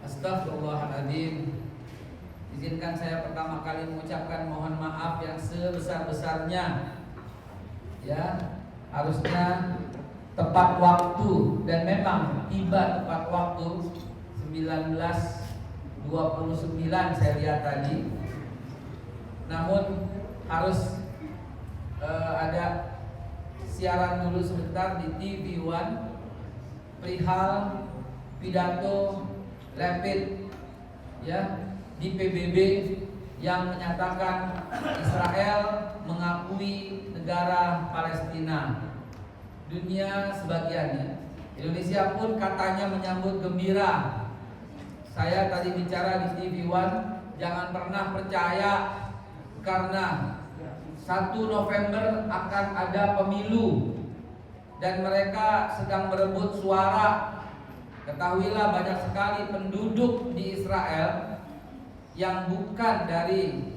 Astagfirullahaladzim. Izinkan saya pertama kali mengucapkan mohon maaf yang sebesar-besarnya. Ya, harusnya tepat waktu dan memang tiba tepat waktu 19:29 saya lihat tadi. Namun harus ada siaran dulu sebentar di TV One perihal pidato rapid ya di PBB yang menyatakan Israel mengakui negara Palestina. Dunia sebagiannya, Indonesia pun katanya menyambut gembira. Saya tadi bicara di TV One, jangan pernah percaya karena 1 November akan ada pemilu dan mereka sedang berebut suara. Ketahuilah banyak sekali penduduk di Israel yang bukan dari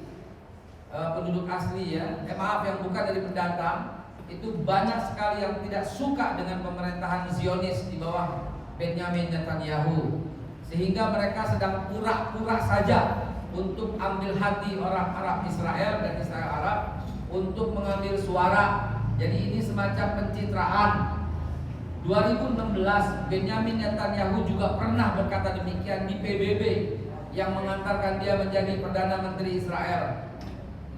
penduduk asli ya, yang bukan dari pendatang, itu banyak sekali yang tidak suka dengan pemerintahan Zionis di bawah Benjamin Netanyahu, sehingga mereka sedang pura-pura saja untuk ambil hati orang Arab Israel dan Israel Arab untuk mengambil suara. Jadi ini semacam pencitraan. 2016 Benjamin Netanyahu juga pernah berkata demikian di PBB yang mengantarkan dia menjadi Perdana Menteri Israel.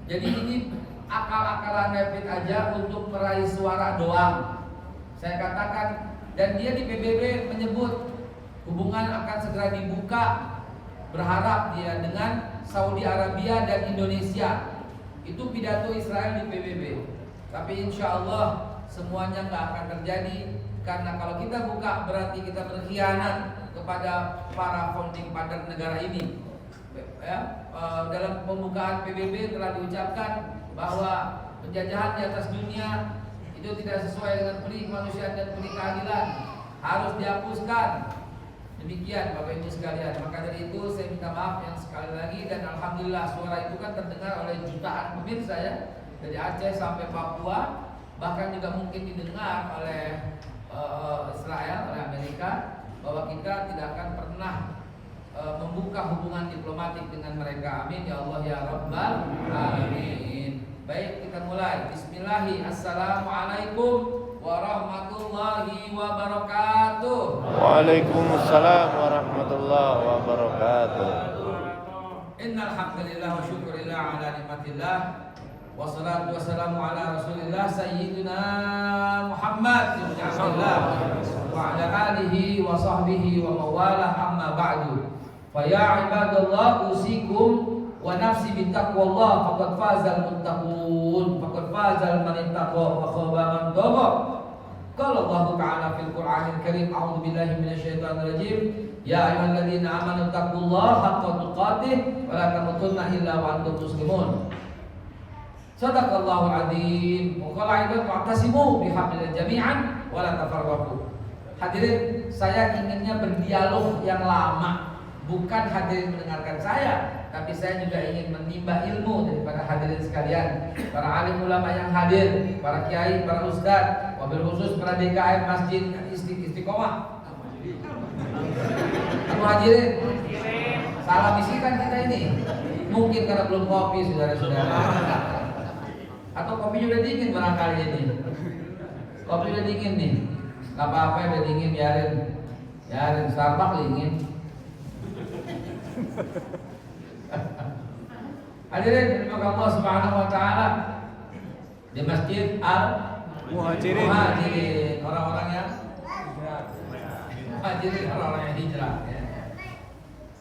Jadi ini akal-akalan rapid aja untuk meraih suara doang. Saya katakan, dan dia di PBB menyebut hubungan akan segera dibuka, berharap dia dengan Saudi Arabia dan Indonesia. Itu pidato Israel di PBB. Tapi insya Allah semuanya nggak akan terjadi, karena kalau kita buka berarti kita berkhianat kepada para founding father negara ini. Ya, dalam pembukaan PBB telah diucapkan bahwa penjajahan di atas dunia itu tidak sesuai dengan peri kemanusiaan dan peri keadilan, harus dihapuskan. Demikian Bapak Ibu sekalian. Maka dari itu saya minta maaf yang sekali lagi, dan alhamdulillah suara itu kan terdengar oleh jutaan pemirsa ya, dari Aceh sampai Papua, bahkan juga mungkin didengar oleh Israel, oleh Amerika, bahwa kita tidak akan pernah membuka hubungan diplomatik dengan mereka. Amin ya Allah ya Rabbal Alamin. Baik, kita mulai. Bismillahirrahmanirrahim. Assalamualaikum warahmatullahi wabarakatuh. Waalaikumsalam warahmatullahi wabarakatuh. Innal hamdalillah wa syukurillah ala nikmatillah. Wassalatu wassalamu ala Rasulillah sayyidina Muhammad ibn Abdullah wa ala alihi wa sahbihi wa mawalah, amma ba'du. Fa ya ibadallah usikum wa nafsi bittaqwallah faqad fazal muttaqun faqad fazal man ittaqa wa khaba man dhaba. Qala Allah Ta'ala fil Qur'anil Karim, a'udzu billahi minasyaitonir rajim, ya ayyuhalladzina amanu taqullaha haqqa tuqatih wa la tamutunna illa wa antum muslimun. Sadaqallahul adzim. Wa qala aidan wa'tasimu bihablillah jami'an wa la tafarraqu. Hadirin, saya inginnya berdialog yang lama, bukan hadirin mendengarkan saya, tapi saya juga ingin menimba ilmu daripada hadirin sekalian, para alim ulama yang hadir, para kiai, para ustaz, wabil khusus para DKM Masjid Istiqomah. Kamu hadirin, salah bisikan kita ini. Mungkin karena belum kopi, saudara-saudara. Atau kopinya udah dingin barangkali ini. Kopi udah dingin nih. Gak apa-apa, udah dingin, biarin Starbucks dingin. Hadirin terima Allah Subhanahu wa taala di Masjid Al-Muhajirin, orang-orang yang Muhajirin, orang-orang yang hijrah ya.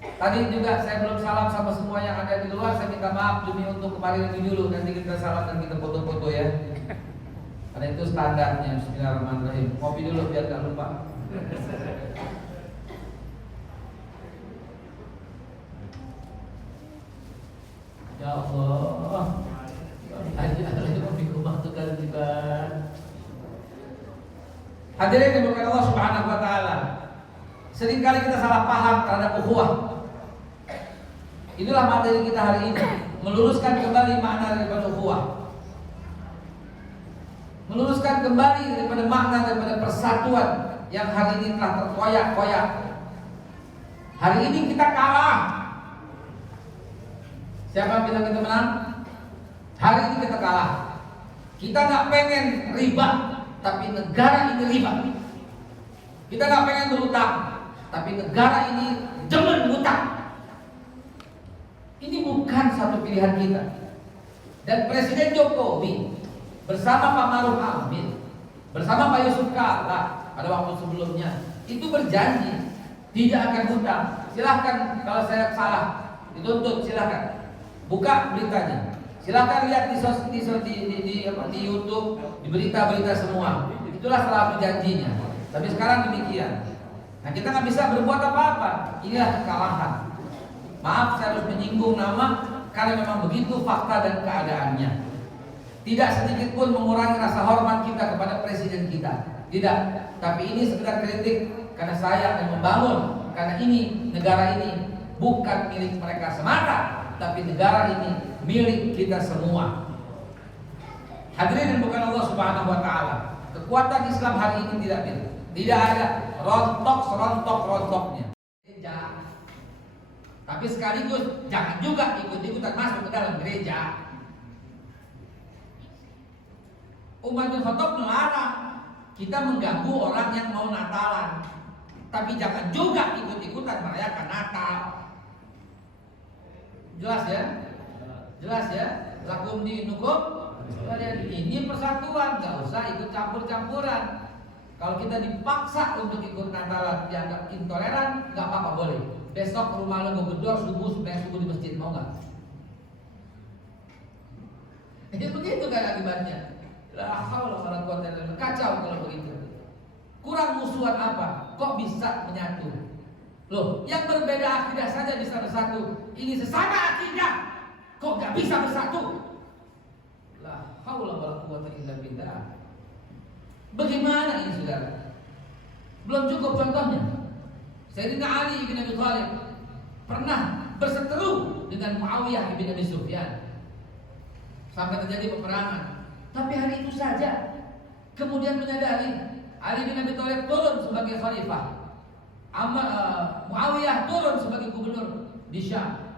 Tadi juga saya belum salam sama semua yang ada di luar, saya minta maaf demi untuk kemarin itu dulu, nanti kita salam dan kita foto-foto ya. Karena itu standarnya. Bismillahirrahmanirrahim. Kopi dulu biar gak lupa. Ya Allah, hadirin dimurkai Allah Subhanahu wa taala. Seringkali kita salah paham terhadap ukhuwah. Inilah materi kita hari ini, meluruskan kembali makna daripada ukhuwah. Meluruskan kembali daripada makna daripada persatuan yang hari ini telah terkoyak-koyak. Hari ini kita kalah. Siapa yang bilang kita menang? Hari ini kita kalah. Kita nggak pengen riba, tapi negara ini riba. Kita nggak pengen berutang, tapi negara ini demen utang. Ini bukan satu pilihan kita. Dan Presiden Jokowi bersama Pak Maruf Amin, bersama Pak Yusuf Kalla pada waktu sebelumnya itu berjanji tidak akan hutang. Silahkan kalau saya salah dituntut, silahkan buka beritanya, silahkan lihat di YouTube, di berita-berita semua. Itulah salah satu janjinya. Tapi sekarang demikian. Nah, kita nggak bisa berbuat apa-apa. Inilah kekalahan. Maaf, saya harus menyinggung nama karena memang begitu fakta dan keadaannya. Tidak sedikit pun mengurangi rasa hormat kita kepada presiden kita. Tidak. Tapi ini sekedar kritik karena saya akan membangun. Karena ini, negara ini bukan milik mereka semata, tapi negara ini milik kita semua. Hadirin dan bukan Allah Subhanahu wa taala. Kekuatan Islam hari ini tidak ada rontok-rontoknya. Tapi sekaligus jangan juga ikut-ikutan masuk ke dalam gereja. Umar bin Khattab melarang kita mengganggu orang yang mau Natalan. Tapi jangan juga ikut-ikutan merayakan Natal. Jelas ya? Jelas ya? Lakum dinukum. Ini persatuan, nggak usah ikut campur-campuran. Kalau kita dipaksa untuk ikut Natalan dianggap intoleran, nggak apa-apa, boleh. Besok rumah lo gue gedor subuh di masjid, mau nggak? Jadi begitu kan akibatnya. La haula wala quwwata illa billah. Kacau kalau begitu. Kurang musuhan apa? Kok bisa menyatu? Loh, yang berbeda akidah saja bisa bersatu. Ini sesama akidah, kok nggak bisa bersatu? La haula wala quwwata illa billah. Bagaimana ini saudara? Belum cukup contohnya. Sayyidina Ali bin Abi Thalib pernah berseteru dengan Muawiyah bin Abi Sufyan sampai terjadi peperangan. Tapi hari itu saja kemudian menyadari Ali bin Abi Thalib turun sebagai khalifah, Muawiyah turun sebagai gubernur di Syam.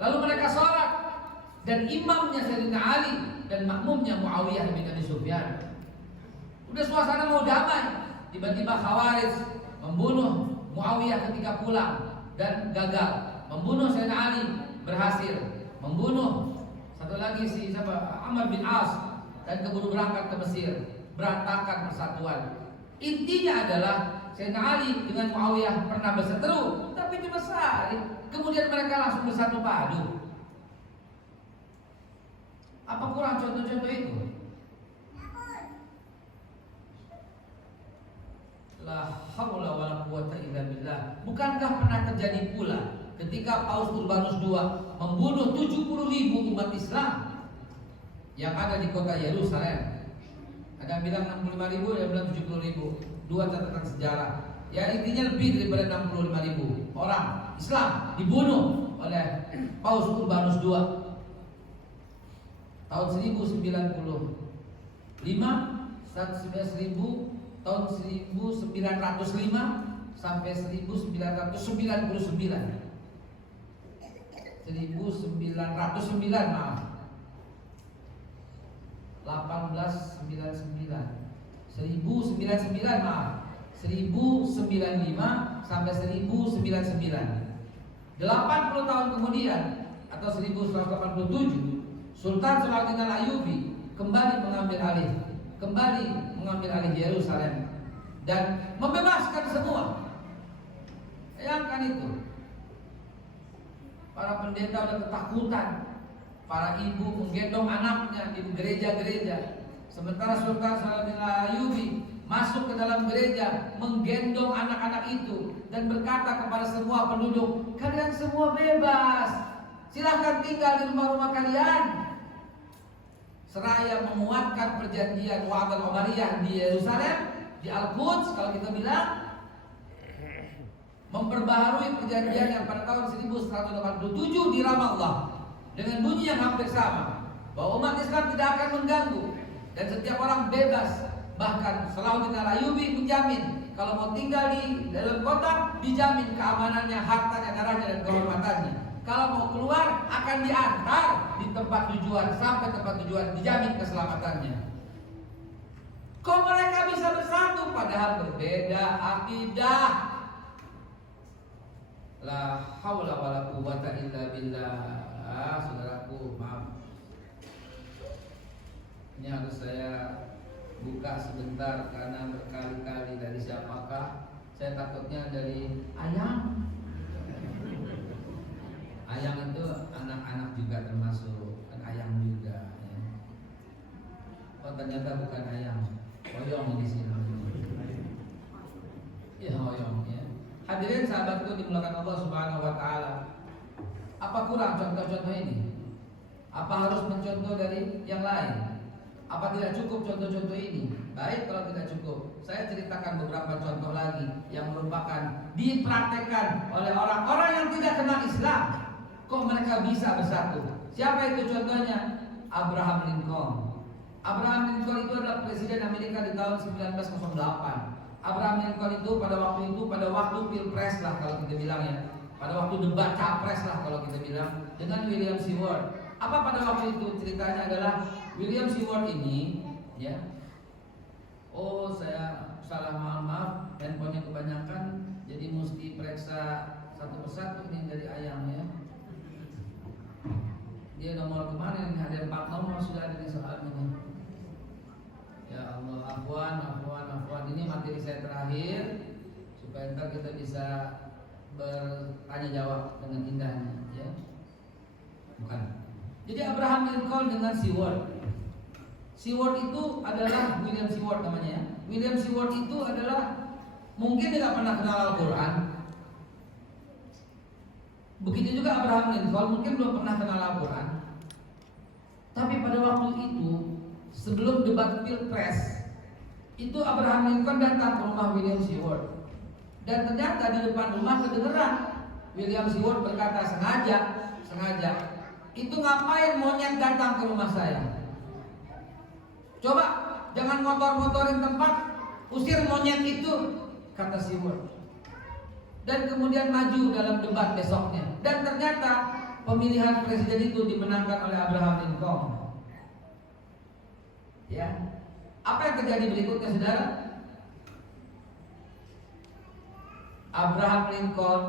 Lalu mereka sholat dan imamnya Sayyidina Ali dan makmumnya Muawiyah bin Abi Sufyan. Udah suasana mau damai, tiba-tiba Khawarij membunuh Muawiyah ketika pulang dan gagal. Membunuh Sayyidina Ali, berhasil. Membunuh satu lagi si siapa? Amr bin As, dan keburu berangkat ke Mesir. Berantakan persatuan. Intinya adalah Sayyidina Ali dengan Muawiyah pernah berseteru, tapi cuma sehari. Kemudian mereka langsung bersatu padu. Apa kurang contoh-contoh itu? La haula wala quwwata illa billah. Bukankah pernah terjadi pula ketika Paus Urbanus II membunuh 70.000 umat Islam yang ada di kota Yerusalem? Ada yang bilang 65.000, ada yang bilang 70.000. Dua catatan sejarah. Ya intinya lebih daripada 65.000 orang Islam dibunuh oleh Paus Urbanus II tahun 1095 tahun 1905 sampai 1999. 1909 maaf. 1899. 1099 maaf. 1095 sampai 1099. 80 tahun kemudian atau 1187 Sultan Salahuddin Al-Ayyubi kembali mengambil alih Yerusalem dan membebaskan semua. Bayangkan itu. Para pendeta udah ketakutan. Para ibu menggendong anaknya di gereja-gereja. Sementara Sultan Salahuddin Al-Ayyubi masuk ke dalam gereja, menggendong anak-anak itu dan berkata kepada semua penduduk, kalian semua bebas, silahkan tinggal di rumah-rumah kalian. Seraya menguatkan perjanjian Wa'ad al-Umariyah di Yerusalem, di Al-Quds kalau kita bilang, memperbaharui perjanjian yang pada tahun 1187 di Ramallah dengan bunyi yang hampir sama, bahwa umat Islam tidak akan mengganggu dan setiap orang bebas. Bahkan Salahuddin Al-Ayyubi menjamin kalau mau tinggal di dalam kota dijamin keamanannya, hartanya, darahnya dan kehormatannya. Kalau mau keluar akan diantar di tempat tujuan, sampai tempat tujuan dijamin keselamatannya. Kok mereka bisa bersatu padahal berbeda akidah? La haula wala quwwata illa billah. Saudaraku, maaf. Ini harus saya buka sebentar karena berkali-kali dari siapakah? Saya takutnya dari Ayang. Ayang itu anak-anak juga termasuk, kan Ayang juga. Ya. Oh ternyata bukan Ayang, Oyong di sini. Ya Oyong ya. Hadirin sahabatku dimulakan Allah Subhanahu Wa Taala. Apa kurang contoh-contoh ini? Apa harus mencontoh dari yang lain? Apa tidak cukup contoh-contoh ini? Baik kalau tidak cukup, saya ceritakan beberapa contoh lagi yang merupakan dipraktekkan oleh orang-orang yang tidak kenal Islam. Kok mereka bisa bersatu? Siapa itu contohnya? Abraham Lincoln. Abraham Lincoln itu adalah presiden Amerika di tahun 1908. Abraham Lincoln itu pada waktu pilpres lah kalau kita bilang ya, pada waktu debat capres lah kalau kita bilang, dengan William Seward. Apa pada waktu itu ceritanya adalah William Seward ini ya. Oh saya salah, maaf, handphonenya kebanyakan, jadi mesti periksa satu persatu ini dari Ayang ya. Dia nomor kemarin ada 4 nomor sudah ada di soal ini. Ya Allah, afwan. Ini materi saya terakhir supaya ntar kita bisa bertanya jawab dengan indahnya ya. Bukan. Jadi Abraham Lincoln dengan Seward. Seward itu adalah William Seward namanya ya. William Seward itu adalah mungkin tidak pernah kenal Al-Quran. Begitu juga Abraham Lincoln mungkin belum pernah kenal Al-Quran. Tapi pada waktu itu sebelum debat pilpres itu Abraham Lincoln datang ke rumah William Seward. Dan ternyata di depan rumah kedengeran William Seward berkata, sengaja itu ngapain monyet datang ke rumah saya? Coba jangan motor-motorin tempat, usir monyet itu, kata Seward. Dan kemudian maju dalam debat besoknya. Dan ternyata pemilihan presiden itu dimenangkan oleh Abraham Lincoln. Ya, apa yang terjadi berikutnya, saudara? Abraham Lincoln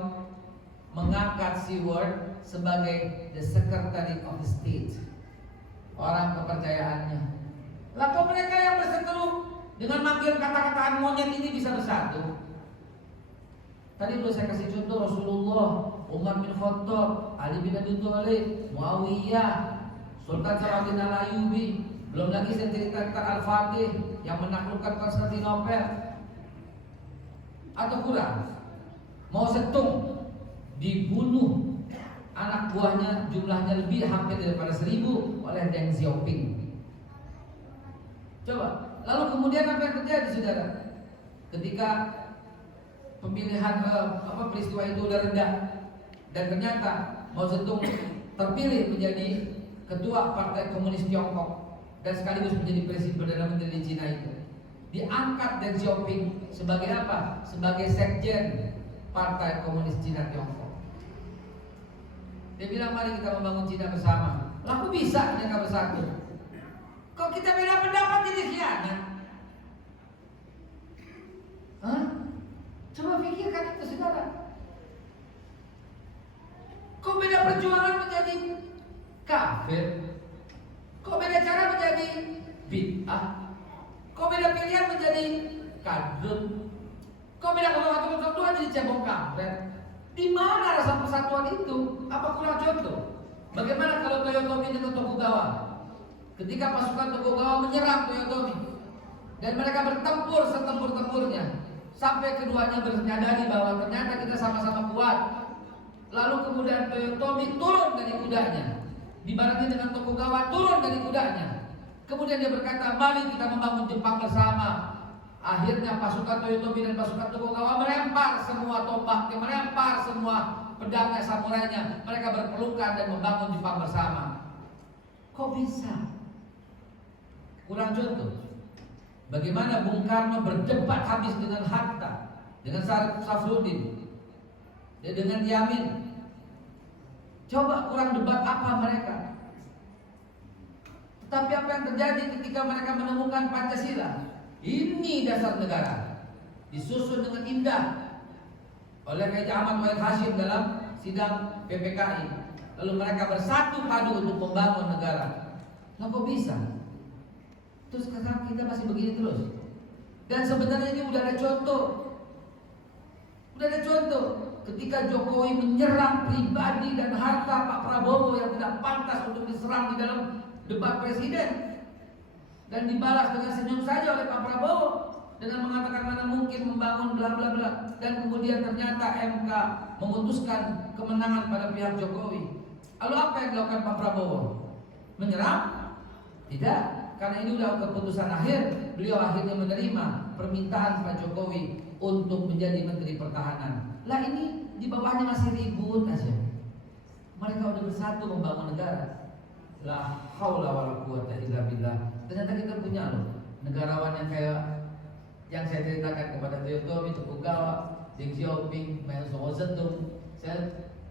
mengangkat Seward sebagai the Secretary of the State, orang kepercayaannya. Lah kok mereka yang berseteru dengan manggil kata-kataan monyet ini bisa bersatu? Tadi belum saya kasih contoh Rasulullah, Umar bin Khattab, Ali bin Abi Thalib, Muawiyah, Sultan Salahuddin Al-Ayyubi. Belum lagi saya ceritakan Al-Fatih yang menaklukkan Konstantinopel. Atau kurang? Mao Zedong dibunuh anak buahnya, jumlahnya lebih hampir daripada 1000 oleh Deng Xiaoping. Coba, lalu kemudian apa yang terjadi, saudara? Ketika pemilihan peristiwa itu udah rendah dan ternyata Mao Zedong terpilih menjadi ketua Partai Komunis Tiongkok dan sekaligus menjadi presiden perdana menteri di Cina itu, diangkat Deng Xiaoping sebagai apa? Sebagai sekjen Partai Komunis Cina Tiongkok. Dia bilang mari kita membangun Cina bersama. Lalu bisa mereka bersatu. Kok kita beda pendapat ini khianat? Hah? Coba pikirkan itu, saudara. Kok beda perjuangan menjadi kafir? Kok beda cara menjadi bid'ah? Kok beda pilihan menjadi kadrun? Kok beda kalau Tuhan jadi cebong kampret? Di mana rasa persatuan itu? Apa kurang contoh? Bagaimana kalau Toyotomi dengan Tokugawa? Ketika pasukan Tokugawa menyerang Toyotomi dan mereka bertempur setempur-tempurnya sampai keduanya menyadari bahwa ternyata kita sama-sama kuat. Lalu kemudian Toyotomi turun dari kudanya, dibarengi dengan Tokugawa turun dari kudanya. Kemudian dia berkata, mari kita membangun Jepang bersama. Akhirnya pasukan Toyotomi dan pasukan Tokugawa melempar semua tombaknya, melempar semua pedangnya, samurainya. Mereka berpelukan dan membangun Jepang bersama. Kok bisa? Kurang contoh. Bagaimana Bung Karno berdebat habis dengan Hatta, dengan Safruddin, dengan Yamin. Coba kurang debat apa mereka. Tetapi apa yang terjadi ketika mereka menemukan Pancasila? Ini dasar negara, disusun dengan indah oleh Kiai Ahmad Wahid Hashim dalam sidang PPKI. Lalu mereka bersatu padu untuk membangun negara. Nah, kok bisa? Terus sekarang kita masih begini terus. Dan sebenarnya ini udah ada contoh. Udah ada contoh. Ketika Jokowi menyerang pribadi dan harta Pak Prabowo yang tidak pantas untuk diserang di dalam debat presiden, dan dibalas dengan senyum saja oleh Pak Prabowo dengan mengatakan mana mungkin membangun bla bla bla, dan kemudian ternyata MK memutuskan kemenangan pada pihak Jokowi. Lalu apa yang dilakukan Pak Prabowo? Menyerang? Tidak, karena ini udah keputusan akhir. Beliau akhirnya menerima permintaan Pak Jokowi untuk menjadi Menteri Pertahanan. Lah ini di bawahnya masih ribut aja. Mereka udah bersatu membangun negara. La haula wala quwata illa billah. Ternyata kita punya loh negarawan yang kayak yang saya ceritakan kepada Toyotomi, Tokugawa, Deng Xiaoping, Mao Zedong.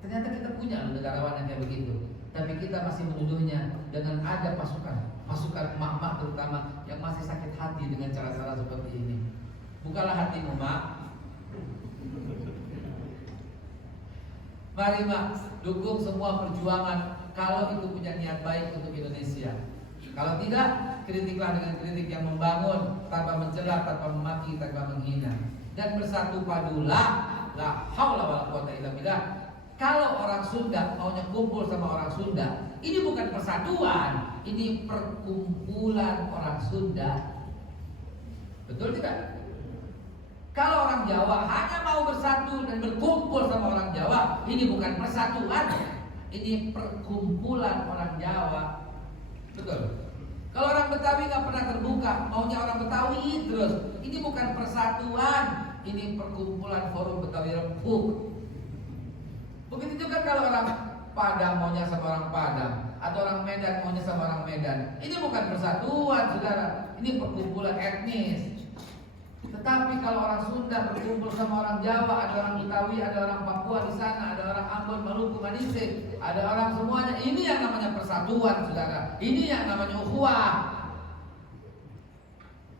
Ternyata kita punya loh negarawan yang kayak begitu. Tapi kita masih menuduhnya dengan ada pasukan emak-emak terutama yang masih sakit hati dengan cara-cara seperti ini. Bukalah hatimu, Mak. Mari, Mak, dukung semua perjuangan kalau itu punya niat baik untuk Indonesia. Kalau tidak, kritiklah dengan kritik yang membangun, tanpa mencela, tanpa memaki, tanpa menghina. Dan bersatu padulah, la haula wala quwata illa billah. Kalau orang Sunda maunya kumpul sama orang Sunda, ini bukan persatuan, ini perkumpulan orang Sunda. Betul tidak? Kalau orang Jawa hanya mau bersatu dan berkumpul sama orang Jawa, ini bukan persatuan, ini perkumpulan orang Jawa. Betul. Kalau orang Betawi nggak pernah terbuka, maunya orang Betawi terus, ini bukan persatuan, ini perkumpulan forum Betawi Rempuk. Begitu juga kalau orang Padang maunya sama orang Padang, atau orang Medan maunya sama orang Medan. Ini bukan persatuan, saudara. Ini perkumpulan etnis. Tetapi kalau orang Sunda berkumpul sama orang Jawa, ada orang Betawi, ada orang Papua di sana, ada orang Ambon, Maluku, Manise, ada orang semuanya. Ini yang namanya persatuan, saudara. Ini yang namanya ukhuwah.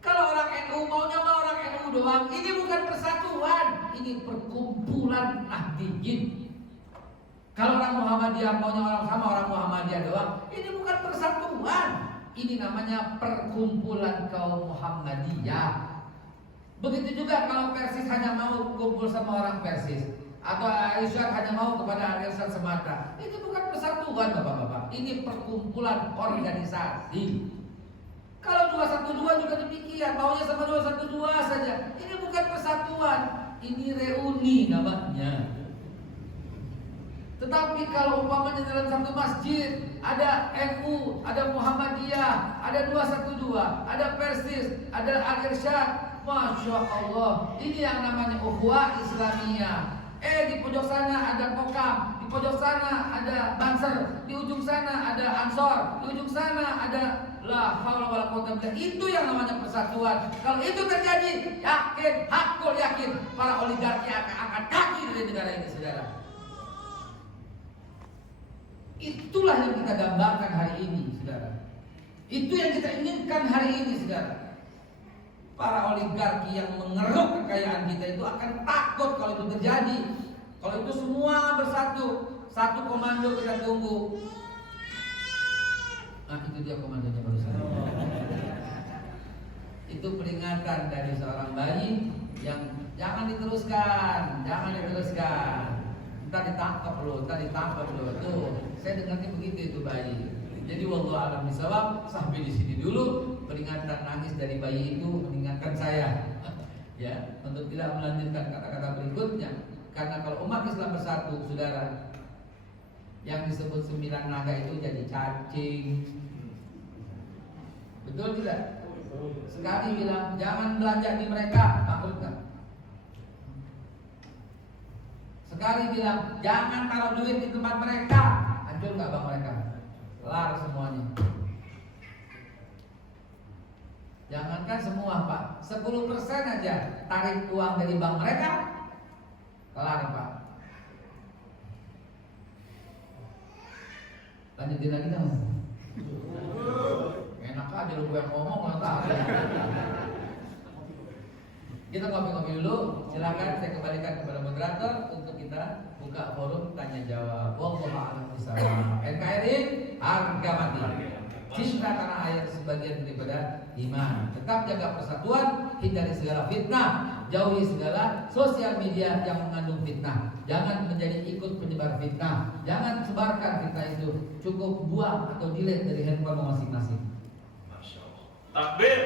Kalau orang NU maunya sama orang NU doang, ini bukan persatuan, ini perkumpulan Nahdiyin. Kalau orang Muhammadiyah maunya orang sama orang Muhammadiyah doang, ini bukan persatuan, ini namanya perkumpulan kaum Muhammadiyah. Begitu juga kalau Persis hanya mau kumpul sama orang Persis, atau Irsyad hanya mau kepada Irsyad semata, ini bukan persatuan, bapak-bapak, ini perkumpulan organisasi. Kalau 212 juga demikian, maunya sama 212 saja, ini bukan persatuan, ini reuni namanya. Tetapi kalau umpamanya dalam satu masjid ada NU, ada Muhammadiyah, ada 212, ada Persis, ada Al-Irsyad, Masya Allah, ini yang namanya ukhuwah Islamiyah. Di pojok sana ada Kokam, di pojok sana ada Banser, di ujung sana ada Ansor, di ujung sana ada la haula wala quwwata illa billah. Itu yang namanya persatuan. Kalau itu terjadi, yakin, hakul yakin, para oligarki akan angkat kaki dari negara ini, saudara. Itulah yang kita gambarkan hari ini, saudara. Itu yang kita inginkan hari ini, saudara. Para oligarki yang mengeruk kekayaan kita itu akan takut kalau itu terjadi. Kalau itu semua bersatu, satu komando kita tunggu. Nah, itu dia komandonya barusan. Itu peringatan dari seorang bayi yang jangan diteruskan. Ntar ditangkap loh. Tuh, saya dengarnya begitu itu bayi. Jadi wallahu a'lam bishawab, sampai di sini dulu peringatan nangis dari bayi itu mengingatkan saya ya untuk tidak melanjutkan kata-kata berikutnya, karena kalau umat Islam bersatu, saudara, yang disebut 9 naga itu jadi cacing. Betul tidak? Sekali bilang jangan belanja di mereka, makhluk kan? Sekali bilang jangan taruh duit di tempat mereka, hancur nggak bang mereka? Kelar semuanya. Jangan Jangankan semua Pak, 10% aja tarik uang dari bank mereka, kelar Pak. Lanjutin lagi dong. Enak aja lu gue yang ngomong nggak tahu. Kita ngopi-ngopi dulu. Silakan saya kembalikan kepada moderator untuk kita buka forum tanya jawab. Wallahu a'lam bishawab. NKRI harga mati. Cinta tanah air sebagian daripada iman. Tetap jaga persatuan, hindari segala fitnah, jauhi segala sosial media yang mengandung fitnah. Jangan menjadi ikut penyebar fitnah. Jangan sebarkan fitnah itu. Cukup buang atau delete dari handphone masing-masing. Masya Allah. Takbir.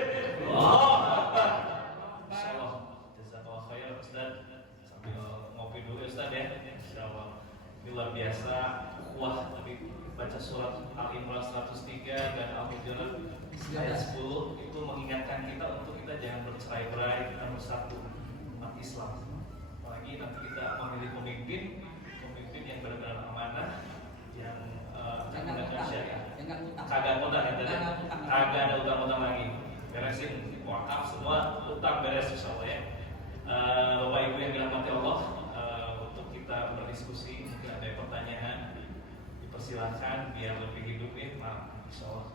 Allahu Akbar. Masya Allah. Jazakallah khair Ustaz. Sambil ngopi dulu Ustaz ya. Insya Allah. Ini luar biasa. Wah, tapi baca surat Al-Imran 103 dan Al-Hujurat ayat 10 itu mengingatkan kita untuk kita jangan bercerai-berai, kita bersatu umat Islam. Apalagi nanti kita memilih pemimpin yang benar-benar amanah, yang menggunakan syariat. Kagak utang ya tadi. Kagak ada utang-utang lagi. Beresin wakaf semua, utang beres insyaallah ya. Bapak Ibu yang dirahmati Allah, untuk kita berdiskusi, jika ada pertanyaan dipersilahkan biar lebih hidupin, insyaallah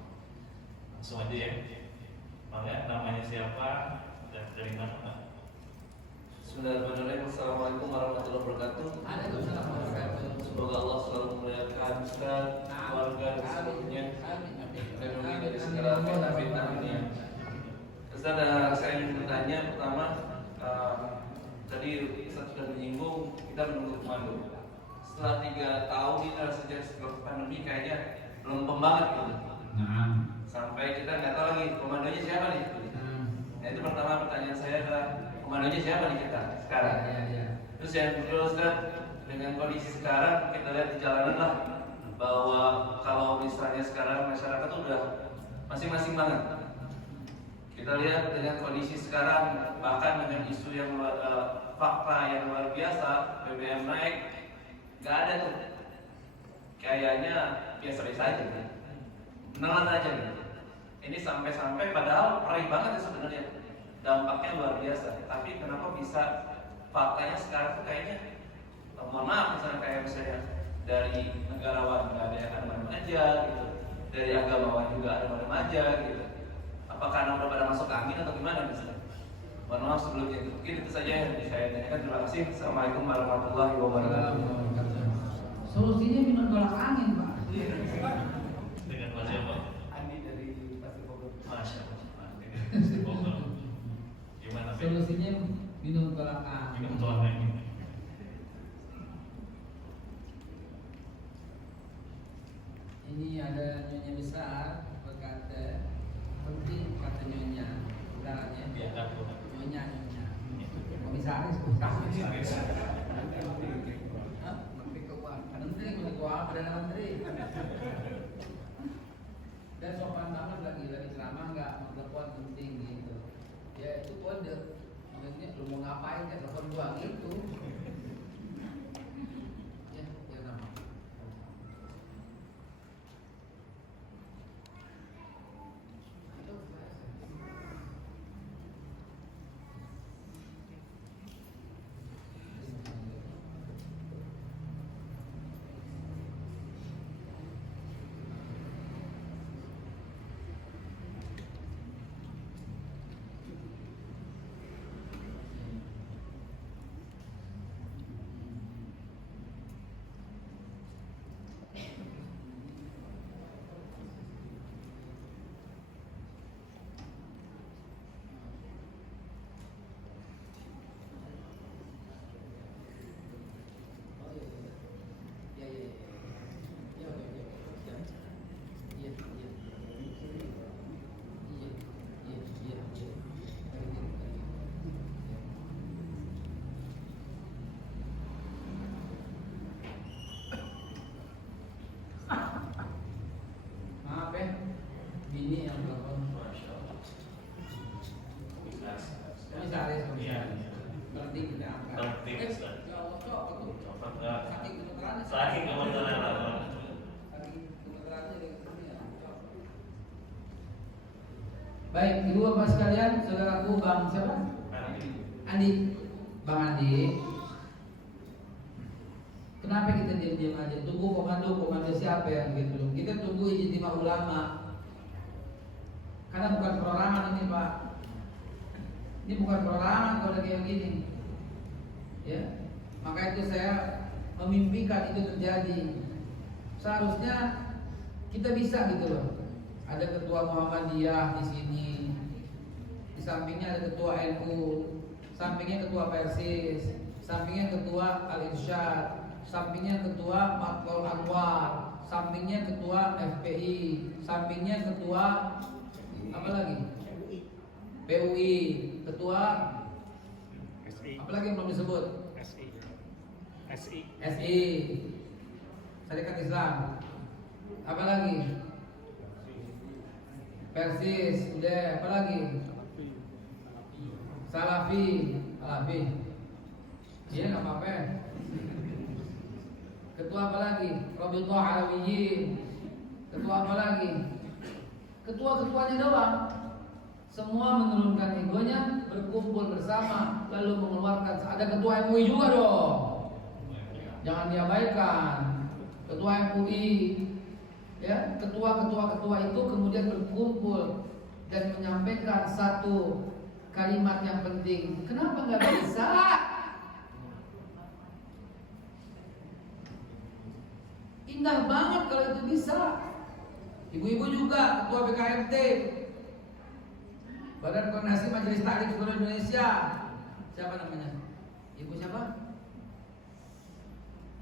langsung aja ya. Mangga, namanya siapa dan dari mana Pak? Bismillahirrahmanirrahim. Assalamualaikum warahmatullahi wabarakatuh. Waalaikumsalam warahmatullahi wabarakatuh. Semoga Allah selalu memuliakan Ustaz, keluarga dan seluruhnya, lindungi dari segala fitnah dunia. Ustaz, saya ingin bertanya pertama, tadi Ustaz sudah menyinggung kita menunggu komando. Setelah 3 tahun ini sejak pandemi kayaknya belum banget gitu. Sampai kita nggak tahu lagi komandonya siapa nih. Nah itu pertama pertanyaan saya adalah komandonya siapa nih kita sekarang? Terus yang kedua Ustaz, dengan kondisi sekarang kita lihat di jalanan lah bahwa kalau misalnya sekarang masyarakat tuh udah masing-masing banget. Kita lihat dengan kondisi sekarang bahkan dengan isu yang fakta yang luar biasa, BBM naik, nggak ada tuh. Kayaknya biasa-biasa aja, menelan aja gitu. Ini sampai-sampai padahal perih banget ya sebenarnya, dampaknya luar biasa. Tapi kenapa bisa faktanya sekarang tuh kayaknya, mohon maaf misalnya kayak misalnya dari negarawan nggak ada yang adem-adem aja gitu, dari agamawan juga adem-adem aja gitu. Apa karena udah pada masuk angin atau gimana misalnya? Mohon maaf sebelumnya. Mungkin itu saja yang saya tanyakan. Terima kasih. Assalamualaikum warahmatullahi wabarakatuh. Solusinya minum tolak angin Pak. Dengan wajah Pak Andi dari Pasir Bogor. Masya Allah. Ini Bogor. Gimana Pak? Solusinya minum tolak angin. Minum tolak angin. Ini ada nyonya besar berkata penting kata nyonya udaranya Ya, aku. nyonya komisaris menteri keuangan perdana menteri dan sopan banget lagi ceramah nggak mau telepon penting gitu ya itu kode maksudnya lu mau ngapain ya telepon gua gitu ya nama Baik, ibu bapak sekalian, saudaraku Bang siapa? Andi. Bang Andi. Kenapa kita diam-diam aja? Tunggu komando siapa yang gitu? Kita tunggu ijtima ulama. Karena bukan perorangan ini Pak. Ini bukan perorangan kalau kayak gini. Ya, maka itu saya memimpikan itu terjadi. Seharusnya kita bisa gitu loh. Ada ketua Muhammadiyah di sini, di sampingnya ada ketua NU, sampingnya ketua Persis, sampingnya ketua Al-Irsyad, sampingnya ketua Matlul Anwar, sampingnya ketua FPI, sampingnya ketua apa lagi? PUI, ketua apa lagi yang belum disebut? SI, Syarikat Islam. Apa lagi? Persis, udah apa lagi? Salafi. Iya nggak apa-apa. Ketua apa lagi? Rabithah Alawiyyin. Ketua apa lagi? Ketua-ketuanya doang. Semua menurunkan egonya, berkumpul bersama, lalu mengeluarkan. Ada ketua MUI juga dong. Jangan diabaikan. Ketua MUI, ya, ketua itu kemudian berkumpul dan menyampaikan satu kalimat yang penting. Kenapa nggak bisa? Indah banget kalau itu bisa. Ibu-ibu juga ketua BKMT, Badan Koordinasi Majelis Taklim Seluruh Indonesia. Siapa namanya? Ibu siapa?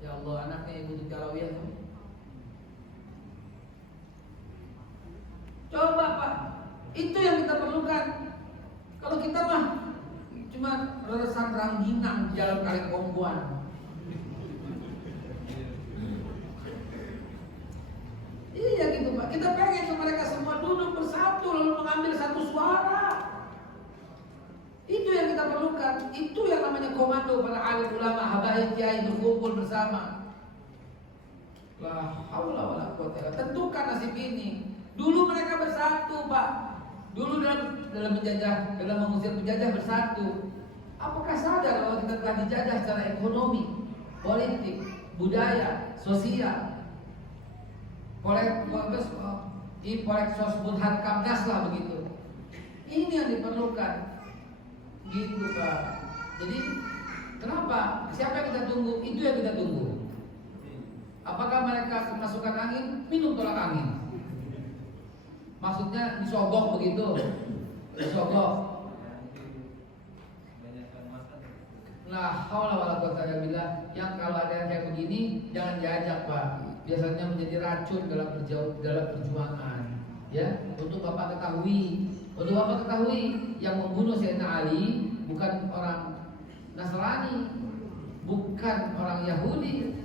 Ya Allah, anaknya Ibu Tukalawiyah. Coba Pak, itu yang kita perlukan. Kalau kita mah cuma reresan rangginang di jalan Kalengkongguan. Iya gitu Pak. Kita pengen mereka semua duduk bersatu lalu mengambil satu suara. Itu yang kita perlukan. Itu yang namanya komando para alim ulama, habaib kiai berkumpul bersama. La haula wala quwwata illa billah. Tentukan nasib ini. Dulu mereka bersatu, Pak. Dulu dalam menjajah, dalam mengusir penjajah bersatu. Apakah sadar bahwa kita telah dijajah secara ekonomi, politik, budaya, sosial? Koleksos Budhan Kamnas lah begitu. Ini yang diperlukan. Gitu Pak. Jadi kenapa? Siapa yang kita tunggu? Itu yang kita tunggu. Apakah mereka kemasukan angin? Minum tolak angin. Maksudnya disogok begitu. Disogok. Nah, haula wala quwwata illa billah. Yang kalau ada yang kayak begini jangan diajak Pak. Biasanya menjadi racun dalam perjuangan. Ya, untuk Bapak ketahui, yang membunuh Sayyidina Ali bukan orang Nasrani, bukan orang Yahudi,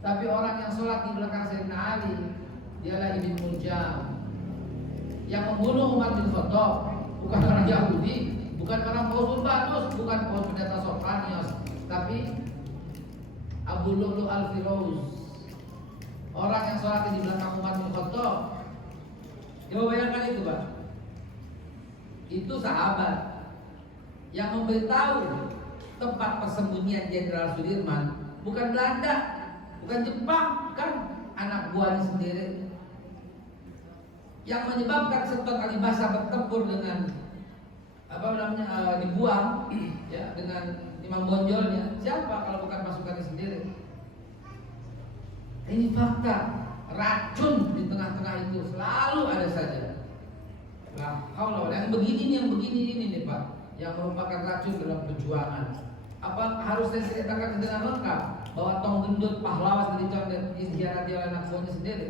tapi orang yang sholat di belakang Sayyidina Ali. Dialah Ibn Muljam. Yang membunuh Umar bin Khattab bukan orang Yahudi, bukan orang Paus Urbanus, bukan Paus Pendeta Sophanios, tapi Abu Lu'lu' al-Firuz. Orang yang sholat di belakang Umar bin Khattab. Coba bayangkan itu Pak. Itu sahabat yang memberitahu tempat persembunyian Jenderal Sudirman bukan Belanda, bukan Jepang, kan anak buahnya sendiri. Yang menyebabkan Sultan Ali Basyar bertempur dengan dibuang ya dengan Imam Bonjolnya. Siapa kalau bukan pasukannya sendiri? Ini fakta. Racun di tengah-tengah itu selalu ada saja. Nah, kalau yang begini nih Pak, yang merupakan racun dalam perjuangan. Apa harus saya ceritakan dengan lengkap bahwa tong gendut pahlawan dikhianati oleh anak buahnya sendiri?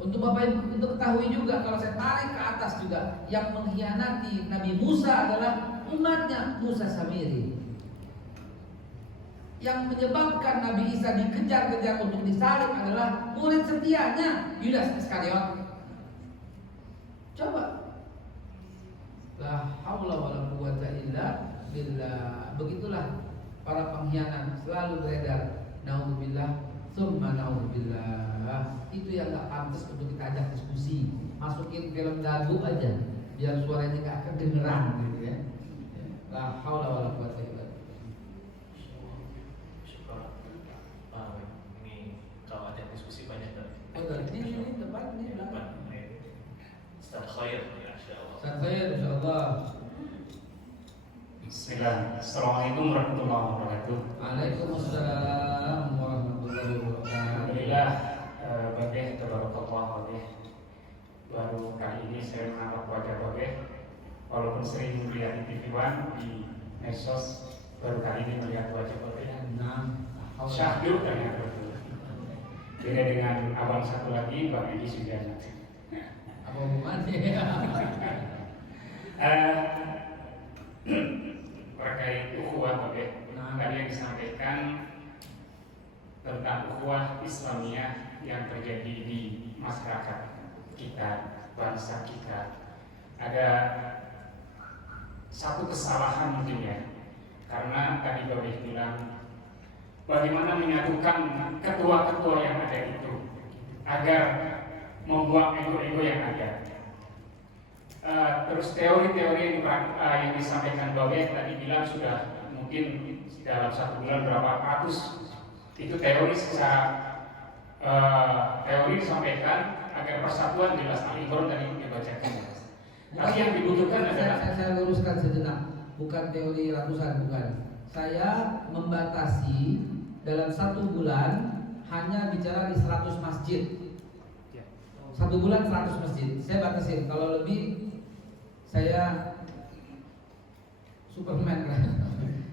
Untuk Bapak Ibu untuk ketahui juga, kalau saya tarik ke atas juga, yang mengkhianati Nabi Musa adalah umatnya Musa Samiri. Yang menyebabkan Nabi Isa dikejar-kejar untuk disalib adalah murid setianya Yudas Iskariot. Coba. La haula wala quwwata illa billah. Begitulah para pengkhianat selalu beredar. Naudzubillah, tsumma naudzubillah. Itu itu yang nggak pantas untuk kita ajak diskusi. Masukin film lagu aja, biar suaranya nggak kedengeran gitu ya. La haula wala quwwata illa billah. Syukur. Ini kalau ada diskusi banyak tadi. Betul. Ini depan ini belakang. Ustaz Khair, insyaallah. Saya insyaallah. Bismillah. Assalamualaikum warahmatullahi wabarakatuh. Waalaikumsalam warahmatullahi wabarakatuh. Alhamdulillah, Babeh tabarakallah Babeh. Baru kali ini saya menangkap wajah Babeh. Walaupun sering melihat di TV One, di medsos, baru kali ini melihat wajah Babeh. Nah, Syahdu ternyata betul. Beda dengan abang satu lagi, Bang Edi Sudiana. apa hubungannya? Terkait ukhuwah Babeh, tadi yang disampaikan tentang ukhuwah Islamiyah yang terjadi di masyarakat kita, bangsa kita. Ada satu kesalahan mungkin ya, karena tadi Babeh bilang bagaimana menyatukan ketua-ketua yang ada itu agar membuang ego-ego yang ada. Terus teori-teori yang disampaikan Babeh tadi bilang sudah mungkin dalam 1 bulan berapa ratus itu teori secara teori disampaikan agar persatuan jelas. Al-Imran tadi dibacakan. Tapi yang dibutuhkan adalah saya luruskan sejenak, bukan teori ratusan, bukan. Saya membatasi dalam 1 bulan hanya bicara di 100 masjid. 1 bulan 100 masjid. Saya batasin. Kalau lebih saya Superman kan,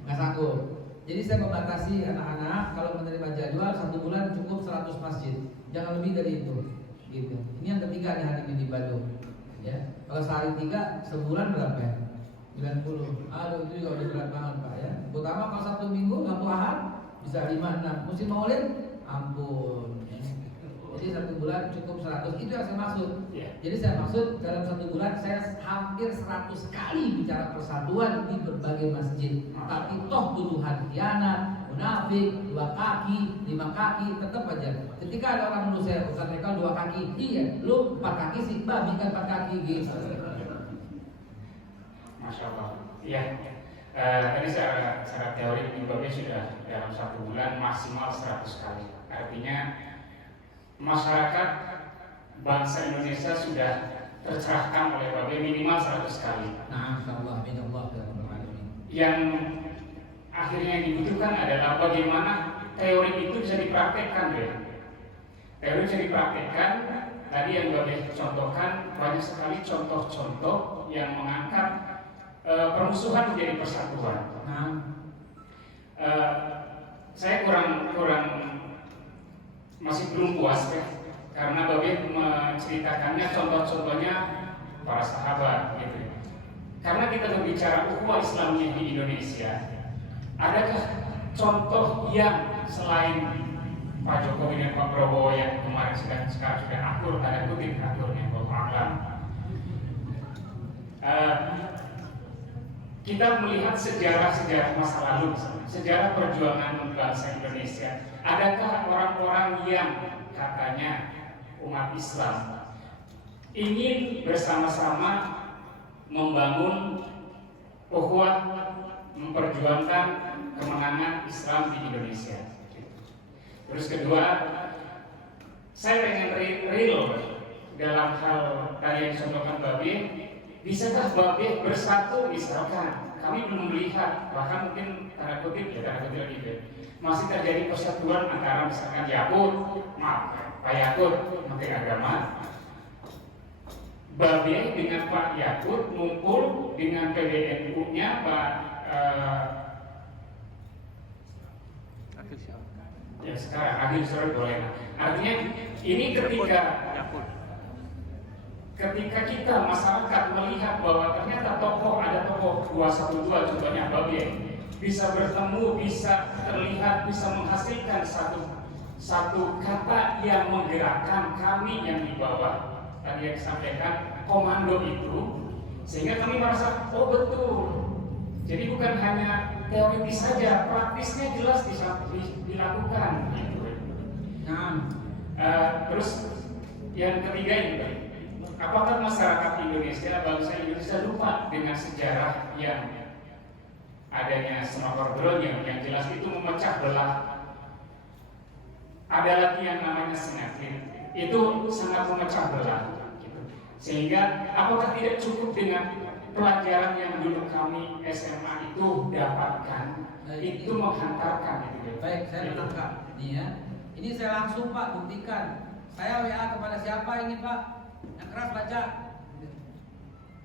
nggak sanggup. Jadi saya membatasi anak-anak kalau menerima jadwal 1 bulan cukup 100 masjid, jangan lebih dari itu. Gitu. Ini yang ketiga nih hari ini di Bandung. Ya, kalau sehari 3, sebulan berapa ya? 90. Aduh, itu juga udah berat banget Pak ya. Pertama kalau Sabtu Minggu, Sabtu Ahad bisa 5-6. Musim Maulid, ampun. Jadi 1 bulan cukup 100. Itu yang saya maksud. Jadi saya maksud dalam 1 bulan saya hampir 100 kali bicara persatuan di berbagai masjid. Tapi toh tuduhan khianat, munafik, 2 kaki, 5 kaki, tetap aja. Ketika ada orang menurut saya, Ustaz Mekal 2 kaki, iya, lu 4 kaki sih, babi kan 4 kaki gitu. Masya Allah. Iya. Tadi secara teori Babeh sudah dalam 1 bulan maksimal 100 kali. Artinya masyarakat bangsa Indonesia sudah tercerahkan oleh Babeh minimal 100 kali. Nah, insyaallah minallah ya rabbal alamin. Yang akhirnya dibutuhkan adalah bagaimana teori itu bisa dipraktekkan ya. Teori bisa dipraktekkan. Tadi yang Babeh contohkan banyak sekali contoh-contoh yang mengangkat permusuhan menjadi persatuan. Nah, saya kurang masih belum puas ya, karena Babeh menceritakannya contoh-contohnya para sahabat gitu. Karena kita berbicara ukhuwah Islamiyah di Indonesia, adakah contoh yang selain Pak Jokowi dan Pak Prabowo yang kemarin sekarang sudah akur, tanda kutip akurnya Bapak kita melihat sejarah-sejarah masa lalu, sejarah perjuangan bangsa Indonesia. Adakah orang-orang yang katanya umat Islam ingin bersama-sama membangun ukhuwah, memperjuangkan kemenangan Islam di Indonesia? Terus kedua, saya pengen real dalam hal tadi yang dicontohkan Babeh. Bisakah Babeh bersatu? Misalkan kami belum melihat, bahkan mungkin tanda kutip lagi masih terjadi persatuan antara misalkan Pak Yakut Menteri Agama, Babeh dengan Pak Yakut ngumpul dengan PBNU-nya Pak ya sekarang Agil Sore boleh. Artinya ini ketika kita masyarakat melihat bahwa ternyata ada tokoh 212 contohnya Babeh bisa bertemu, bisa terlihat, bisa menghasilkan satu kata yang menggerakkan kami yang di bawah tadi yang disampaikan komando itu, sehingga kami merasa oh betul. Jadi bukan hanya teoritis saja, praktisnya jelas bisa dilakukan gitu. nah, Terus Yang ketiga ini, apakah masyarakat Indonesia, bangsa Indonesia lupa dengan sejarah yang adanya Semapur Bronyong yang jelas itu memecah belah? Ada lagi yang namanya Senefit, itu sangat memecah belah. Gitu. Sehingga apakah tidak cukup dengan pelajaran yang dulu kami SMA itu dapatkan, itu menghantarkan itu. Baik, saya menangkap. Nih ya. Ini saya langsung Pak buktikan. Saya WA kepada siapa ini Pak? Yang keras baca.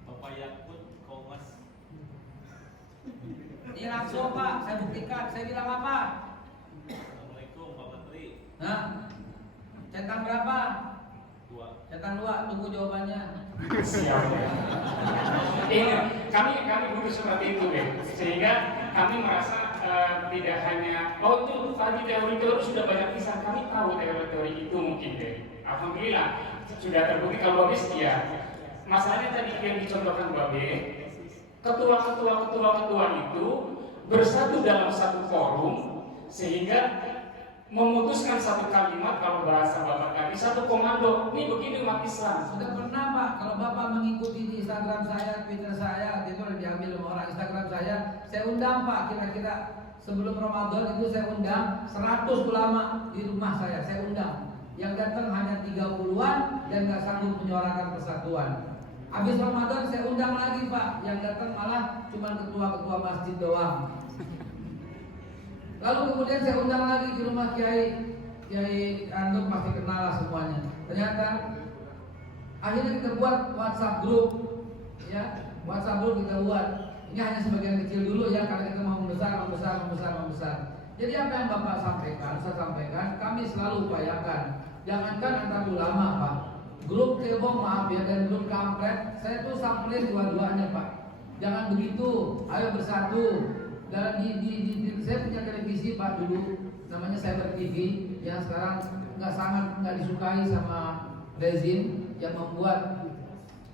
Bapak Yakut Komas. Ini langsung Pak, saya buktikan. Saya bilang apa? Assalamualaikum Pak Menteri. Nah, centang berapa? 2. Centang 2, tunggu jawabannya. Siap ya. Ini kami butuh seperti itu deh, sehingga kami merasa tidak hanya itu tadi teori-teori sudah banyak pisah, kami tahu teori-teori itu mungkin deh. Alhamdulillah sudah terbukti kalau Babes ya. Masalahnya tadi yang dicontohkan Babe, ketua itu bersatu dalam satu forum sehingga memutuskan satu kalimat, kalau bahasa Bapak tadi satu komando. Ini begini umat Islam. Sudah pernah Pak, kalau Bapak mengikuti di Instagram saya, Twitter saya, itu udah diambil sama orang Instagram saya undang Pak, kira-kira sebelum Ramadan itu saya undang 100 ulama di rumah saya undang. Yang datang hanya 30-an dan nggak sanggup menyuarakan persatuan. Habis Ramadan saya undang lagi Pak, yang datang malah cuma ketua-ketua masjid doang. Lalu kemudian saya undang lagi di rumah Kiai Antum, pasti kenal lah semuanya. Ternyata akhirnya kita buat WhatsApp group, ya WhatsApp group kita buat. Ini hanya sebagian kecil dulu ya, karena kita mau membesar. Jadi apa yang Bapak sampaikan, saya sampaikan, kami selalu upayakan. Jangankan antar ulama Pak, grup cebong maaf ya, dan grup kampret, saya tuh samperin dua-duanya Pak. Jangan begitu, ayo bersatu. Dan saya punya televisi Pak dulu, namanya Cyber TV, yang sekarang nggak disukai sama rezim yang membuat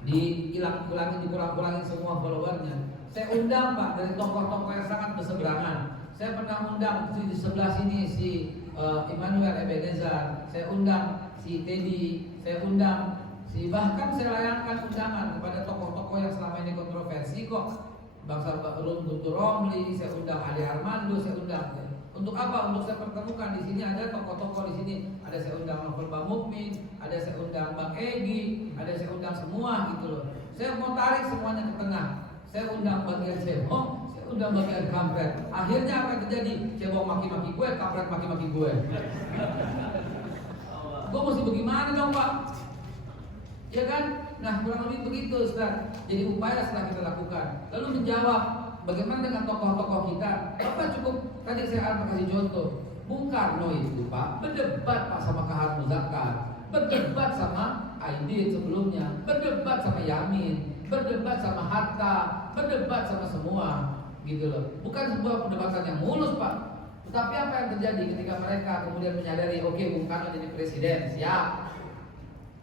dikurang-kurangin semua followernya. Saya undang Pak dari tokoh-tokoh yang sangat berseberangan. Saya pernah undang di sebelah sini si Immanuel Ebenezer, saya undang si Teddy, saya undang bahkan saya layangkan undangan kepada tokoh-tokoh yang selama ini kontroversi kok. Bangsa Guntur Romli, saya undang Ali Armando, saya undang. Untuk apa? Untuk saya pertemukan di sini ada tokoh-tokoh di sini. Ada saya undang Novel Bamukmin, ada saya undang Bang Egi, ada saya undang semua gitu loh. Saya mau tarik semuanya ke tengah. Saya undang bagian cebong, saya undang bagian kampret. Akhirnya apa yang terjadi? Cebong maki-maki gue, kampret maki-maki gue. Gue mesti bagaimana dong Pak? Ya kan? Nah kurang lebih begitu Ustaz. Jadi upaya setelah kita lakukan. Lalu menjawab bagaimana dengan tokoh-tokoh kita. Bapak cukup, tadi saya akan kasih contoh. Bung Karno itu Pak berdebat Pak sama Kahar Muzakkar, berdebat sama Aidit sebelumnya, berdebat sama Yamin, berdebat sama Hatta, berdebat sama semua gitu loh. Bukan sebuah perdebatan yang mulus Pak. Tetapi apa yang terjadi ketika mereka kemudian menyadari, oke, Bung Karno jadi presiden, siap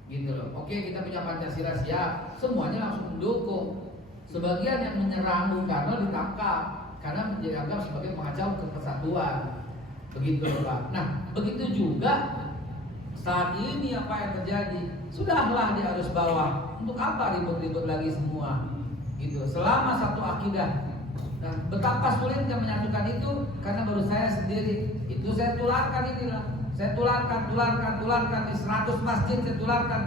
gitu loh. Oke, kita punya Pancasila, siap. Semuanya langsung mendukung. Sebagian yang menyerang Bung Karno ditangkap karena dianggap sebagai pengacau persatuan. Begitu loh Pak. Nah, begitu juga saat ini apa yang terjadi? Sudahlah di arus bawah. Untuk apa ribut-ribut lagi semua? Gitu. Selama satu akidah. Nah, betapa sulitnya menyatukan itu karena baru saya sendiri. Itu saya tularkan inilah. Saya tularkan di 100 masjid, saya tularkan.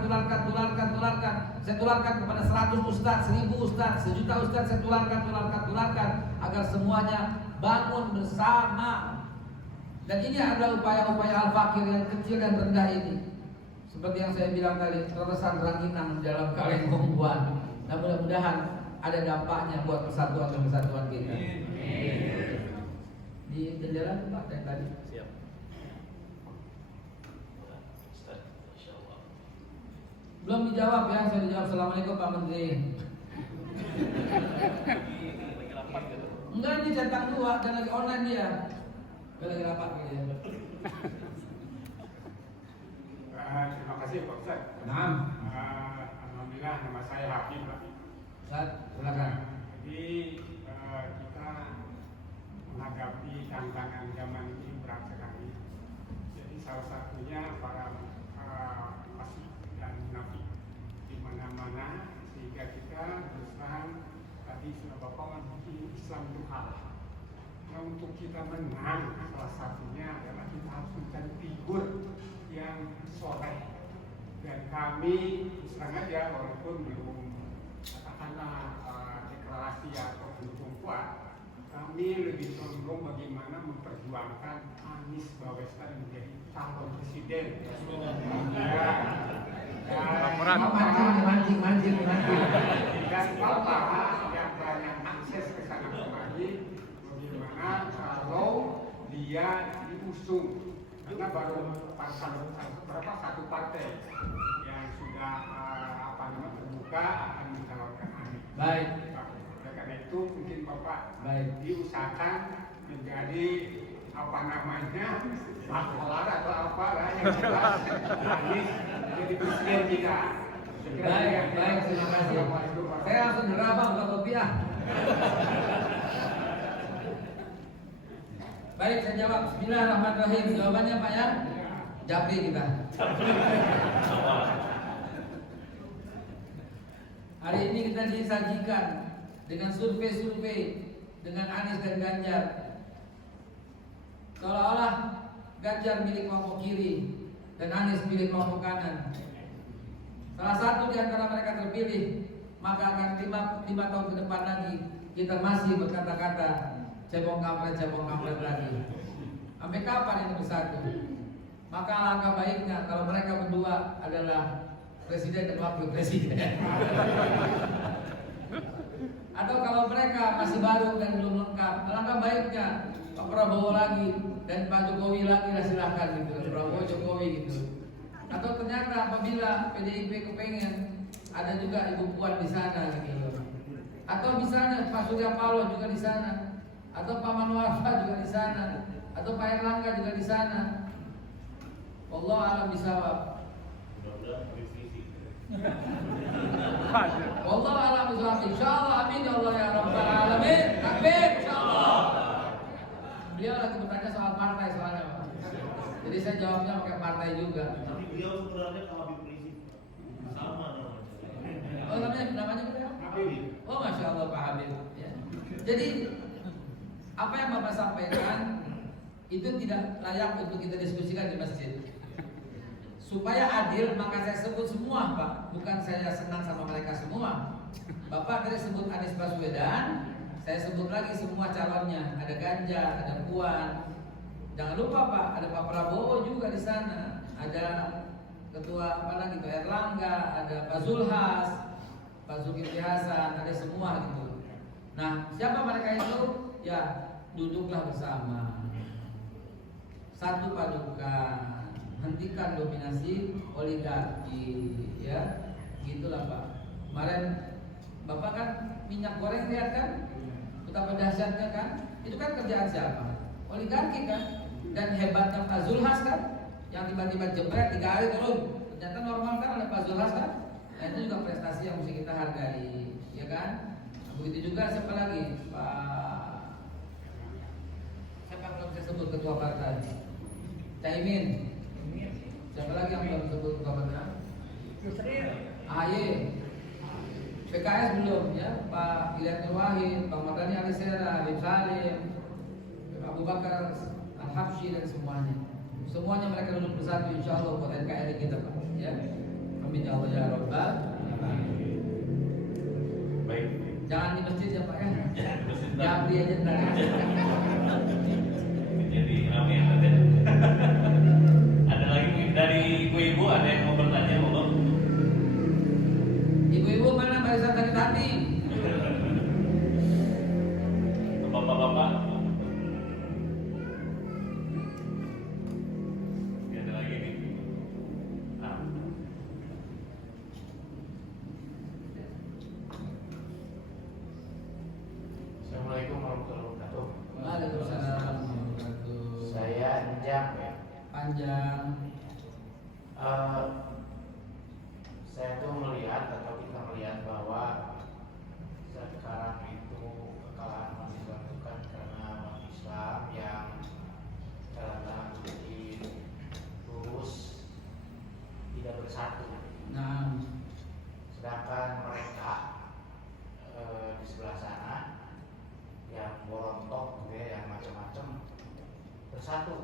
Saya tularkan kepada 100 ustadz, 1000 ustadz, 1 juta ustadz, saya tularkan agar semuanya bangun bersama. Dan ini adalah upaya-upaya al-fakir yang kecil dan rendah ini. Seperti yang saya bilang tadi, teresan ranginang dalam kaleng kombuan. Nah mudah-mudahan ada dampaknya buat persatuan dan kesatuan kita. Di jendela Pak tadi. Siap. Belum dijawab ya, saya dijawab. Assalamualaikum Pak Menteri. Lagi rapat gitu. Enggak, ini centang 2 dan lagi online dia. Lagi rapat gitu ya. Terima kasih Pak Ustaz. Nah, Alhamdulillah, nama saya Hakim Pak. Ustaz, silakan. Jadi kita menghadapi tantangan zaman ini berat sekali. Jadi salah satunya para masih dan satu hal. Nah, untuk kita menang, salah satunya adalah kita harus mencari figur yang soleh. Dan kami serang aja walaupun belum katakanlah deklarasi atau pendukung kuat, kami lebih condong bagaimana memperjuangkan Anies Baswedan menjadi calon presiden. Mancing. Dan Bapak yang banyak akses ke sana kemari, bagaimana kalau dia diusung, karena baru satu partai yang sudah terbuka akan mencalonkan Anies. Baik. Oleh karena itu mungkin Bapak diusahakan menjadi Akholar atau apa lah yang jelas Anies jadi presiden kita. Baik, terima kasih. Saya langsung gerabang ke kopiah. Baik, saya jawab. Bismillahirrahmanirrahim. Jawabannya Pak ya? Japri kita. Hari ini kita disajikan dengan survei-survei dengan Anies dan Ganjar. Seolah-olah Ganjar milik kelompok kiri dan Anies milik kelompok kanan. Salah satu di antara mereka terpilih, maka akan 5 tahun ke depan lagi kita masih berkata-kata cebong kampret lagi. Sampai kapan ini bersatu? Maka alangkah baiknya kalau mereka berdua adalah presiden dan wakil presiden. Atau kalau mereka masih baru dan belum lengkap, alangkah baiknya Pak Prabowo lagi dan Pak Jokowi lagi, lah silakan gitu, Prabowo Jokowi gitu. Atau ternyata apabila PDIP kepengen ada juga Ibu Puan di sana gitu. Atau misalnya Pak Surya Paloh juga di sana, atau Pak Manwarfa juga di sana, atau Pak Erlangga juga di sana. Wallahu a'lam bishawab. Wallahu a'lam bishawab. Insyaallah, amin ya Allah ya rabbal alamin. Takbir insyaallah. Beliau lagi bertanya soal partai soalnya, Pak. Jadi saya jawabnya pakai partai juga. Tapi beliau sebenarnya Habib Rizik sama namanya. Oh namanya berapa? Habib. Oh masya Allah Pak Habib. Ya. Jadi apa yang Bapak sampaikan itu tidak layak untuk kita diskusikan di masjid. Supaya adil maka saya sebut semua Pak. Bukan saya senang sama mereka semua. Bapak tadi sebut Anies Baswedan, saya sebut lagi semua calonnya. Ada Ganjar, ada Puan. Jangan lupa Pak, ada Pak Prabowo juga di sana. Ada ketua apa lagi Pak Erlangga, ada Pak Zulhas, Pak Zulkifli Hasan, ada semua gitu. Nah, siapa mereka itu? Ya, duduklah bersama. Satu padukan. Hentikan dominasi oligarki, ya, gitulah Pak. Kemarin Bapak kan minyak goreng lihat kan, betapa dahsyatnya kan? Itu kan kerjaan siapa? Oligarki kan? Dan hebatnya Pak Zulhas kan, yang tiba-tiba jebret 3 hari turun, ternyata normal kan oleh Pak Zulhas kan? Nah itu juga prestasi yang mesti kita hargai, ya kan? Begitu juga siapa lagi? Pak siapa belum saya sebut ketua partai? Caimin. Siapa lagi yang belum sebut ketua AHY. PKS belum ya, Pak Ilian Nur Wahid, Pak Mardhani Alisera, Habib Salim, Abu Bakar Al-Habsyi dan semuanya. Semuanya mereka duduk bersatu insya Allah buat NKRI kita Pak. Ya, amin ya Allah ya Rabbal. Baik. Jangan di masjid ya Pak ya. Jangan aja ntar ya. Jadi ramai ya. Ada lagi mungkin dari ibu-ibu ada yang mau bertanya monggo. Ibu-ibu mana barisan sakit hati? Bapak-bapak. Ada lagi nih. Nah. Assalamualaikum warahmatullahi wabarakatuh. Waalaikumsalam warahmatullahi wabarakatuh. Saya Njang ya. Panjang. Saya tuh melihat atau kita melihat bahwa sekarang itu kekalahan mahasiswa itu kan karena umat Islam yang dalam tanda kutip lurus tidak bersatu. Nah, Sedangkan mereka di sebelah sana yang borontok, gitu ya, yang macam-macam bersatu.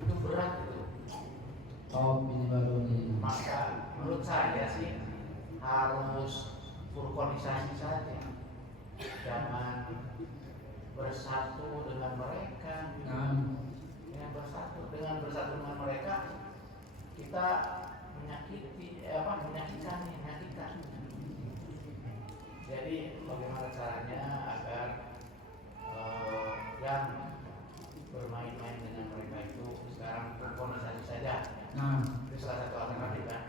Itu berat itu. Oh, ini baru nih. Maka menurut saya sih harus furkonisasi saja, jangan bersatu dengan mereka. Ya, bersatu dengan mereka kita menyakitkan. Jadi bagaimana caranya agar yang bermain-main dengan mereka itu sekarang furkonisasi saja. Itu salah satu alternatif kan.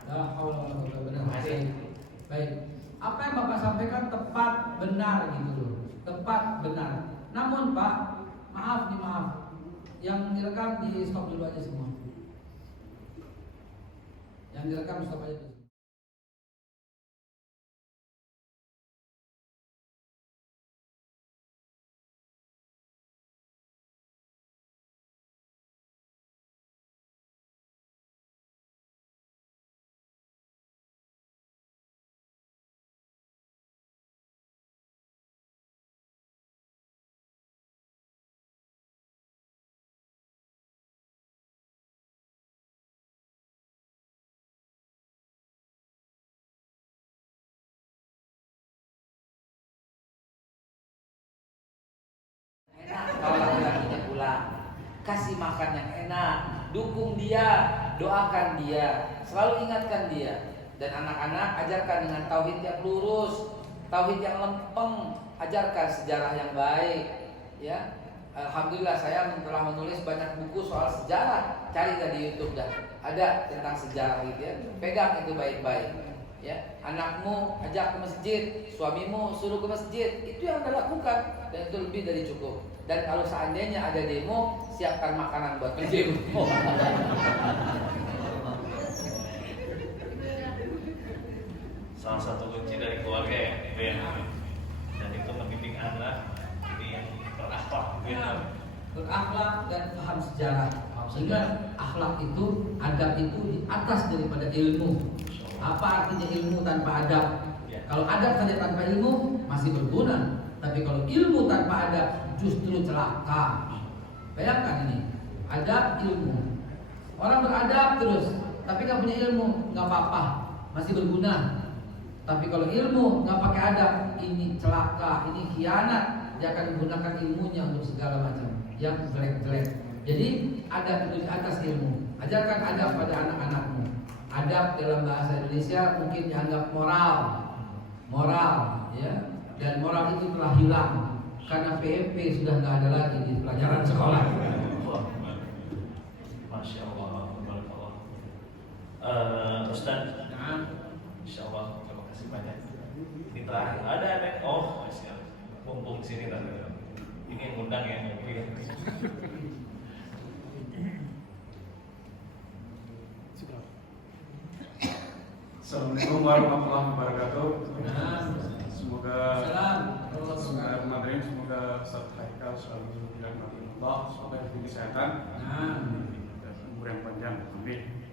Benar. Baik. Apa yang Bapak sampaikan tepat, benar gitu loh. Tepat, benar. Namun Pak, maaf. Yang direkam di stop dulu aja semua. Yang direkam stop aja dulu. Kalau laki-lakinya pulang, kasih makan yang enak, dukung dia, doakan dia, selalu ingatkan dia. Dan anak-anak ajarkan dengan tauhid yang lurus, tauhid yang lempeng, ajarkan sejarah yang baik. Ya, alhamdulillah saya telah menulis banyak buku soal sejarah. Cari di YouTube dah, ada tentang sejarah gitu ya. Pegang itu baik-baik. Ya, anakmu ajak ke masjid, suamimu suruh ke masjid, itu yang Anda lakukan dan itu lebih dari cukup. Dan kalau seandainya ada demo, siapkan makanan buat demo. Salah satu kunci dari keluarga ya, Ben. Dan itu membimbing anak ini yang berakhlak, Berakhlak dan paham sejarah. Sehingga akhlak itu, adab itu di atas daripada ilmu. Apa artinya ilmu tanpa adab? Kalau adab saja tanpa ilmu masih berguna, tapi kalau ilmu tanpa adab justru celaka. Bayangkan ini, adab ilmu. Orang beradab terus, tapi nggak punya ilmu, nggak apa-apa, masih berguna. Tapi kalau ilmu nggak pakai adab, ini celaka, ini khianat. Dia akan menggunakan ilmunya untuk segala macam yang jelek-jelek. Jadi adab itu di atas ilmu. Ajarkan adab pada anak-anakmu. Adab dalam bahasa Indonesia mungkin dianggap moral, ya. Dan moral itu telah hilang karena PMP sudah nggak ada lagi di pelajaran sekolah. Masya Allah, barakallah. Ustaz, Insya Allah terima kasih banyak. Ini terakhir ada nih. Oh, masih mumpung di sini tadi. Ini yang undang ya, mungkin. Assalamualaikum warahmatullahi wabarakatuh. Semoga Ramadan, semoga Ustaz Haikal selalu dilindungi Allah, semoga diberi kesehatan dan umur yang panjang. Amin.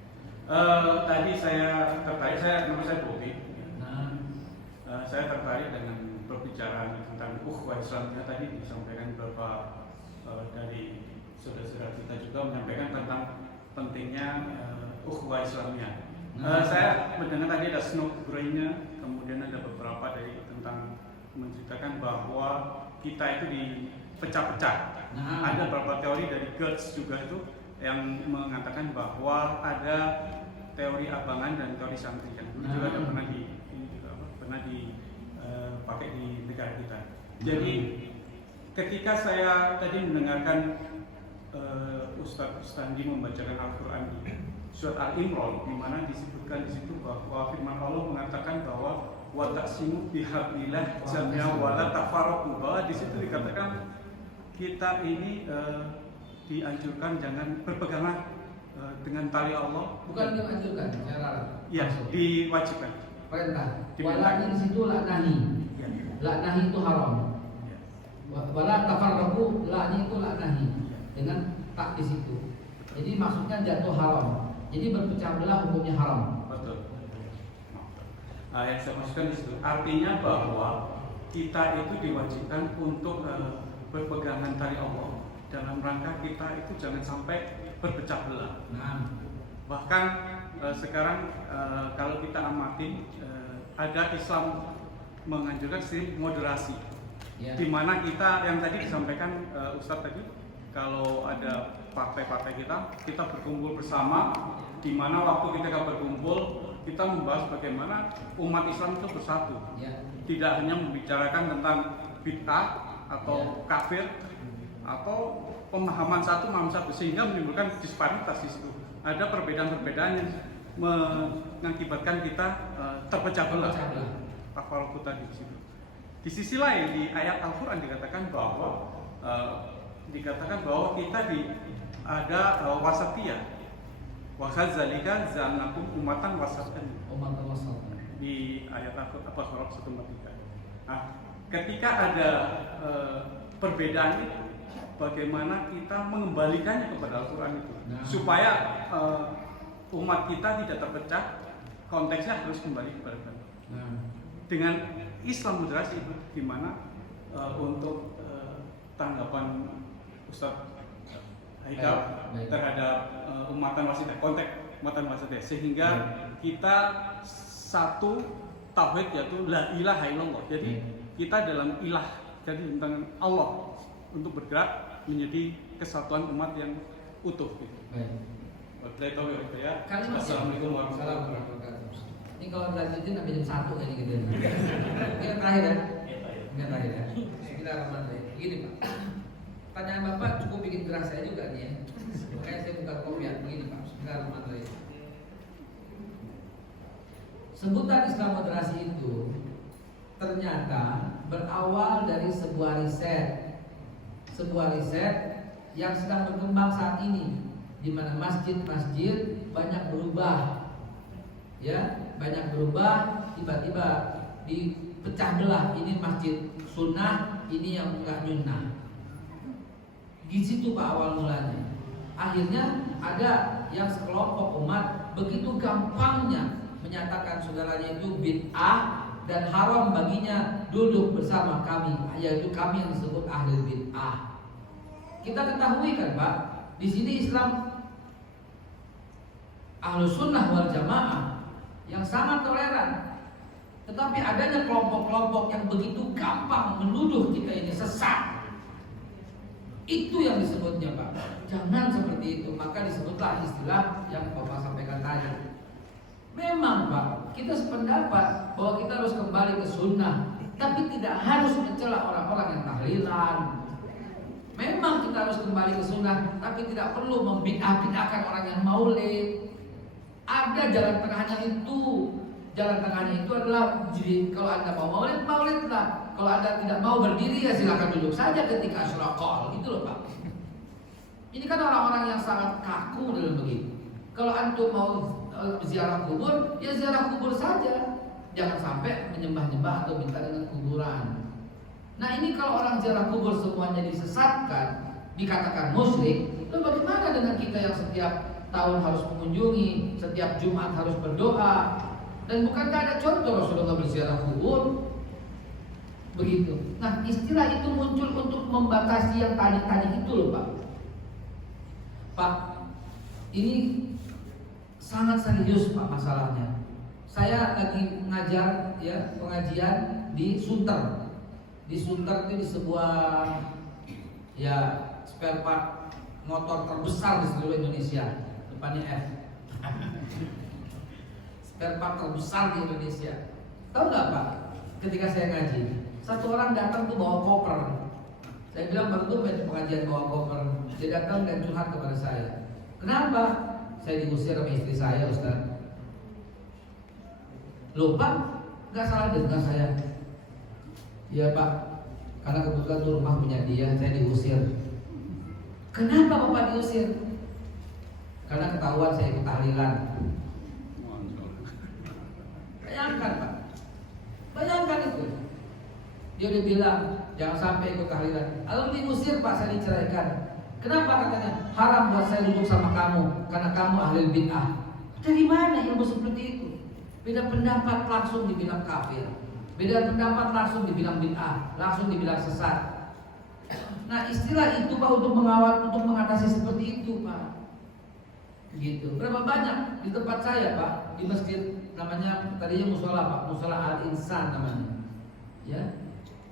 Tadi saya tertarik, nama saya Bobi. Saya tertarik dengan berbicara tentang ukhuwah Islamnya. Tadi disampaikan beberapa dari saudara-saudara kita juga menyampaikan tentang pentingnya ukhuwah Islamnya. Saya mendengar tadi ada Snow Brain-nya, kemudian ada beberapa dari tentang menceritakan bahwa kita itu dipecah-pecah. Ada beberapa teori dari Gertz juga itu yang mengatakan bahwa ada teori abangan dan teori santri kan. Juga ada pernah dipakai di negara kita. Jadi ketika saya tadi mendengarkan Ustadz Ustandi membacakan Al-Quran di surat Al-Imran, di mana disebutkan di situ bahwa firman Allah mengatakan bahwa wa taqsimu bihablillah jami'a wa la tafarraqu, bahwa di situ dikatakan kita ini dianjurkan jangan berpegangan dengan tali Allah. Bukan dianjurkan, cara. Ya, diwajibkan. Perintah. Walanya di situ laknahi. Laknahi itu haram. Wala tafarraqu, lakni itu laknahi. Dengan tak di situ. Jadi maksudnya jatuh haram. Jadi berpecah belah hukumnya haram. Betul. Yang saya maksudkan di situ artinya bahwa kita itu diwajibkan untuk berpegangan tali Allah dalam rangka kita itu jangan sampai berpecah belah. Bahkan sekarang kalau kita amati ada Islam menganjurkan sistem moderasi, di mana kita yang tadi disampaikan Ustadz tadi, kalau ada partai-partai kita berkumpul bersama, di mana waktu kita berkumpul kita membahas bagaimana umat Islam itu bersatu, tidak hanya membicarakan tentang bid'ah atau kafir atau pemahaman satu sehingga menimbulkan disparitas di situ. Ada perbedaan-perbedaan yang mengakibatkan kita terpecah belah. Tafarruq tadi di situ. Di sisi lain di ayat Al-Qur'an dikatakan bahwa kita ada wasatiyah. Wa kadzalika ja'alnakum ummatan wasatan. Di ayat Al-Baqarah 143. Nah, ketika ada perbedaan itu, bagaimana kita mengembalikannya kepada Al-Quran itu, supaya umat kita tidak terpecah, konteksnya harus kembali kepada Al-Quran. Dengan Islam moderasi itu gimana untuk tanggapan Ustadz Haikal terhadap umatan wasitiyah, konteks umatan wasitiyah, sehingga kita satu tauhid yaitu la ilaha illallah. Jadi kita dalam ilah, jadi tentang Allah untuk bergerak menjadi kesatuan umat yang utuh. Assalamualaikum warahmatullahi wabarakatuh. Ini kalau dilanjutin sampai jam 1 kayaknya gitu. Ini terakhir ya? Ini terakhir ya? Bismillahirrahmanirrahim. Begini Pak, pertanyaan Bapak cukup bikin gerak saya juga nih ya. Makanya saya buka kopiah. Begini Pak, Bismillahirrahmanirrahim. Sebutan Islam moderasi itu ternyata berawal dari sebuah riset yang sedang berkembang saat ini, di mana masjid-masjid banyak berubah, ya, banyak berubah, tiba-tiba dipecah belah. Ini masjid sunnah, ini yang enggak sunnah. Di situ Pak awal mulanya. Akhirnya ada yang sekelompok umat begitu gampangnya menyatakan saudaranya itu bid'ah dan haram baginya duduk bersama kami, yaitu kami yang disebut ahli bid'ah. Kita ketahui kan Pak, di sini Islam Ahlus Sunnah wal Jamaah yang sangat toleran, tetapi adanya kelompok-kelompok yang begitu gampang menuduh kita ini sesat. Itu yang disebutnya Pak. Jangan seperti itu. Maka disebutlah istilah yang Bapak sampaikan tadi. Memang Pak, kita sependapat bahwa kita harus kembali ke sunnah, tapi tidak harus mencela orang-orang yang tahlilan. Memang kita harus kembali ke sunnah, tapi tidak perlu membid'ah-bid'ahkan orang yang maulid. Ada jalan tengahnya itu. Jalan tengahnya itu adalah, jadi kalau Anda mau maulid, maulidlah. Kalau Anda tidak mau berdiri, ya silakan duduk saja ketika syuraqal. Gitu loh Pak. Ini kan orang-orang yang sangat kaku dalam begitu. Kalau antum mau ziarah kubur, ya ziarah kubur saja. Jangan sampai menyembah-nyembah atau minta dengan kuburan. Nah ini kalau orang ziarah kubur semuanya disesatkan, dikatakan musyrik, lalu bagaimana dengan kita yang setiap tahun harus mengunjungi, setiap Jumat harus berdoa? Dan bukankah ada contoh Rasulullah berziarah kubur? Begitu. Nah istilah itu muncul untuk membatasi yang tadi-tadi itu loh Pak. Pak, ini sangat serius Pak masalahnya. Saya lagi mengajar ya, pengajian di Sunter. Di Sunter itu di sebuah ya spare part motor terbesar di seluruh Indonesia. Depannya F. Spare part terbesar di Indonesia. Tahu nggak Pak? Ketika saya ngaji, satu orang datang tuh bawa koper. Saya bilang baru tuh pengajian bawa koper. Dia datang dan curhat kepada saya. Kenapa? Saya diusir sama istri saya, Ustaz. Loh Pak, nggak salah dengar saya. Iya Pak, karena kebetulan tuh rumah punya dia, saya diusir. Kenapa Bapak diusir? Karena ketahuan saya ikut tahlilan. Bayangkan Pak, bayangkan itu. Dia udah bilang jangan sampai ikut tahlilan. Lalu diusir Pak, saya diceraikan. Kenapa katanya? Haram buat saya duduk sama kamu karena kamu ahli bid'ah. Dari mana ilmu seperti itu? Beda pendapat langsung dibilang kafir. Beda pendapat langsung dibilang bid'ah, langsung dibilang sesat. Nah, istilah itu Pak untuk mengatasi seperti itu Pak. Gitu. Berapa banyak di tempat saya Pak, di masjid namanya tadinya musola Pak, musola Al-Insan namanya. Ya.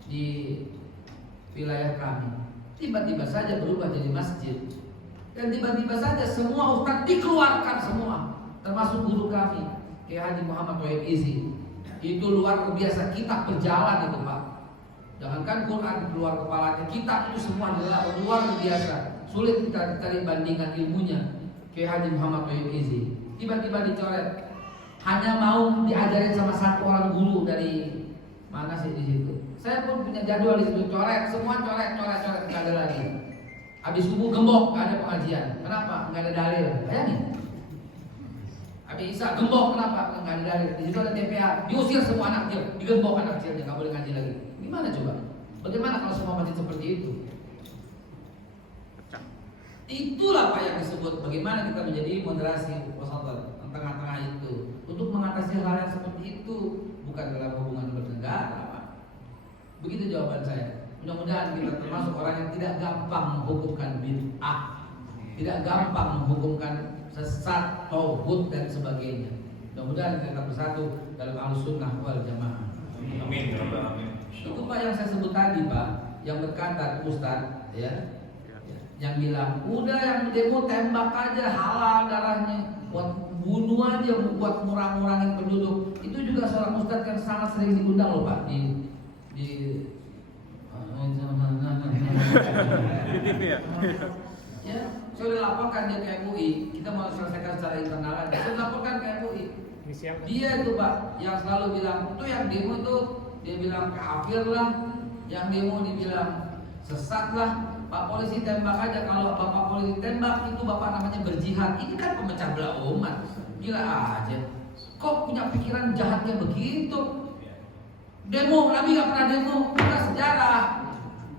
Di wilayah kami. Tiba-tiba saja berubah jadi masjid. Dan tiba-tiba saja semua ustaz dikeluarkan semua, termasuk guru kami, Kiai Haji Muhammad Thayyib Izi. Itu luar biasa, kitab berjalan itu Pak. Jangankan Quran keluar kepalanya, kitab itu semua adalah luar biasa. Sulit kita cari bandingan ilmunya. Kiai Haji Muhammad Thayyib Izi tiba-tiba dicoret, hanya mau diajarin sama satu orang guru dari mana sih di situ. Saya pun punya jadwal di situ, coret semua, coret, nggak ada lagi. Habis subuh gembok, nggak ada pengajian. Kenapa? Nggak ada dalil. Bayangin. Habis Isa gembok, kenapa? Nggak ada dalil. Di situ ada TPA, diusir semua anak kecil, digembok anak kecilnya, nggak boleh ngaji lagi. Gimana coba? Bagaimana kalau semua masjid seperti itu? Itulah Pak yang disebut bagaimana kita menjadi moderasi wasatan, tengah-tengah itu untuk mengatasi hal yang seperti itu, bukan dalam hubungan bernegara Pak. Begitu jawaban saya. Mudah-mudahan kita termasuk orang yang tidak gampang menghukumkan bid'ah, tidak gampang menghukumkan sesat, tauhid dan sebagainya. Mudah-mudahan kita bersatu dalam Ahlussunnah wal Jamaah. Amin. Amin. Itu Pak yang saya sebut tadi Pak, yang berkata Ustaz ya, yang bilang udah yang demo tembak aja, halal darahnya, buat bunuh aja, buat ngurang-ngurangin penduduk. Itu juga seorang ustadz yang sangat sering diundang loh Pak di TV ya. Ya, saya udah laporkan dia ke MUI. Kita mau selesaikan secara internal aja. Saya laporkan ke MUI. Dia itu Pak yang selalu bilang itu yang demo tuh, dia bilang kafir lah, yang demo dibilang sesat lah. Pak polisi tembak aja, kalau bapak polisi tembak itu bapak namanya berjihad. Ini kan pemecah belah umat. Gila aja. Kok punya pikiran jahatnya begitu? Demo, Nabi gak pernah demo. Kita sejarah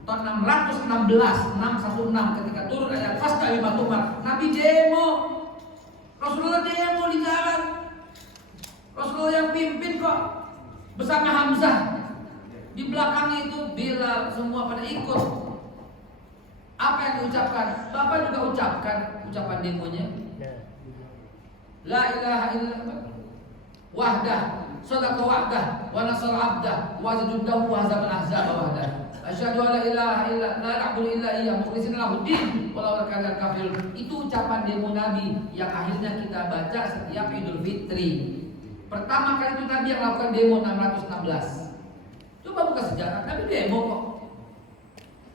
tahun 616 ketika turun ayat fasta lima tumar, Nabi demo. Rasulullah demo di jalan. Rasulullah yang pimpin kok bersama Hamzah. Di belakang itu Bilal, semua pada ikut. Apa yang diucapkan? Bapak juga ucapkan ucapan demonya. La ilaha illallah wahdah, sadaqa wahdah, wa nasara abdah, wa zajuddahu wa hazabal ahzaba wahdah. Asyhadu an la ilaha illa la na'budu illa iyyah mukhlishina lahu din walau kana kafir. Itu ucapan demo Nabi yang akhirnya kita baca setiap Idul Fitri. Pertama kali itu Nabi yang melakukan demo 616. Coba buka sejarah, Nabi demo kok.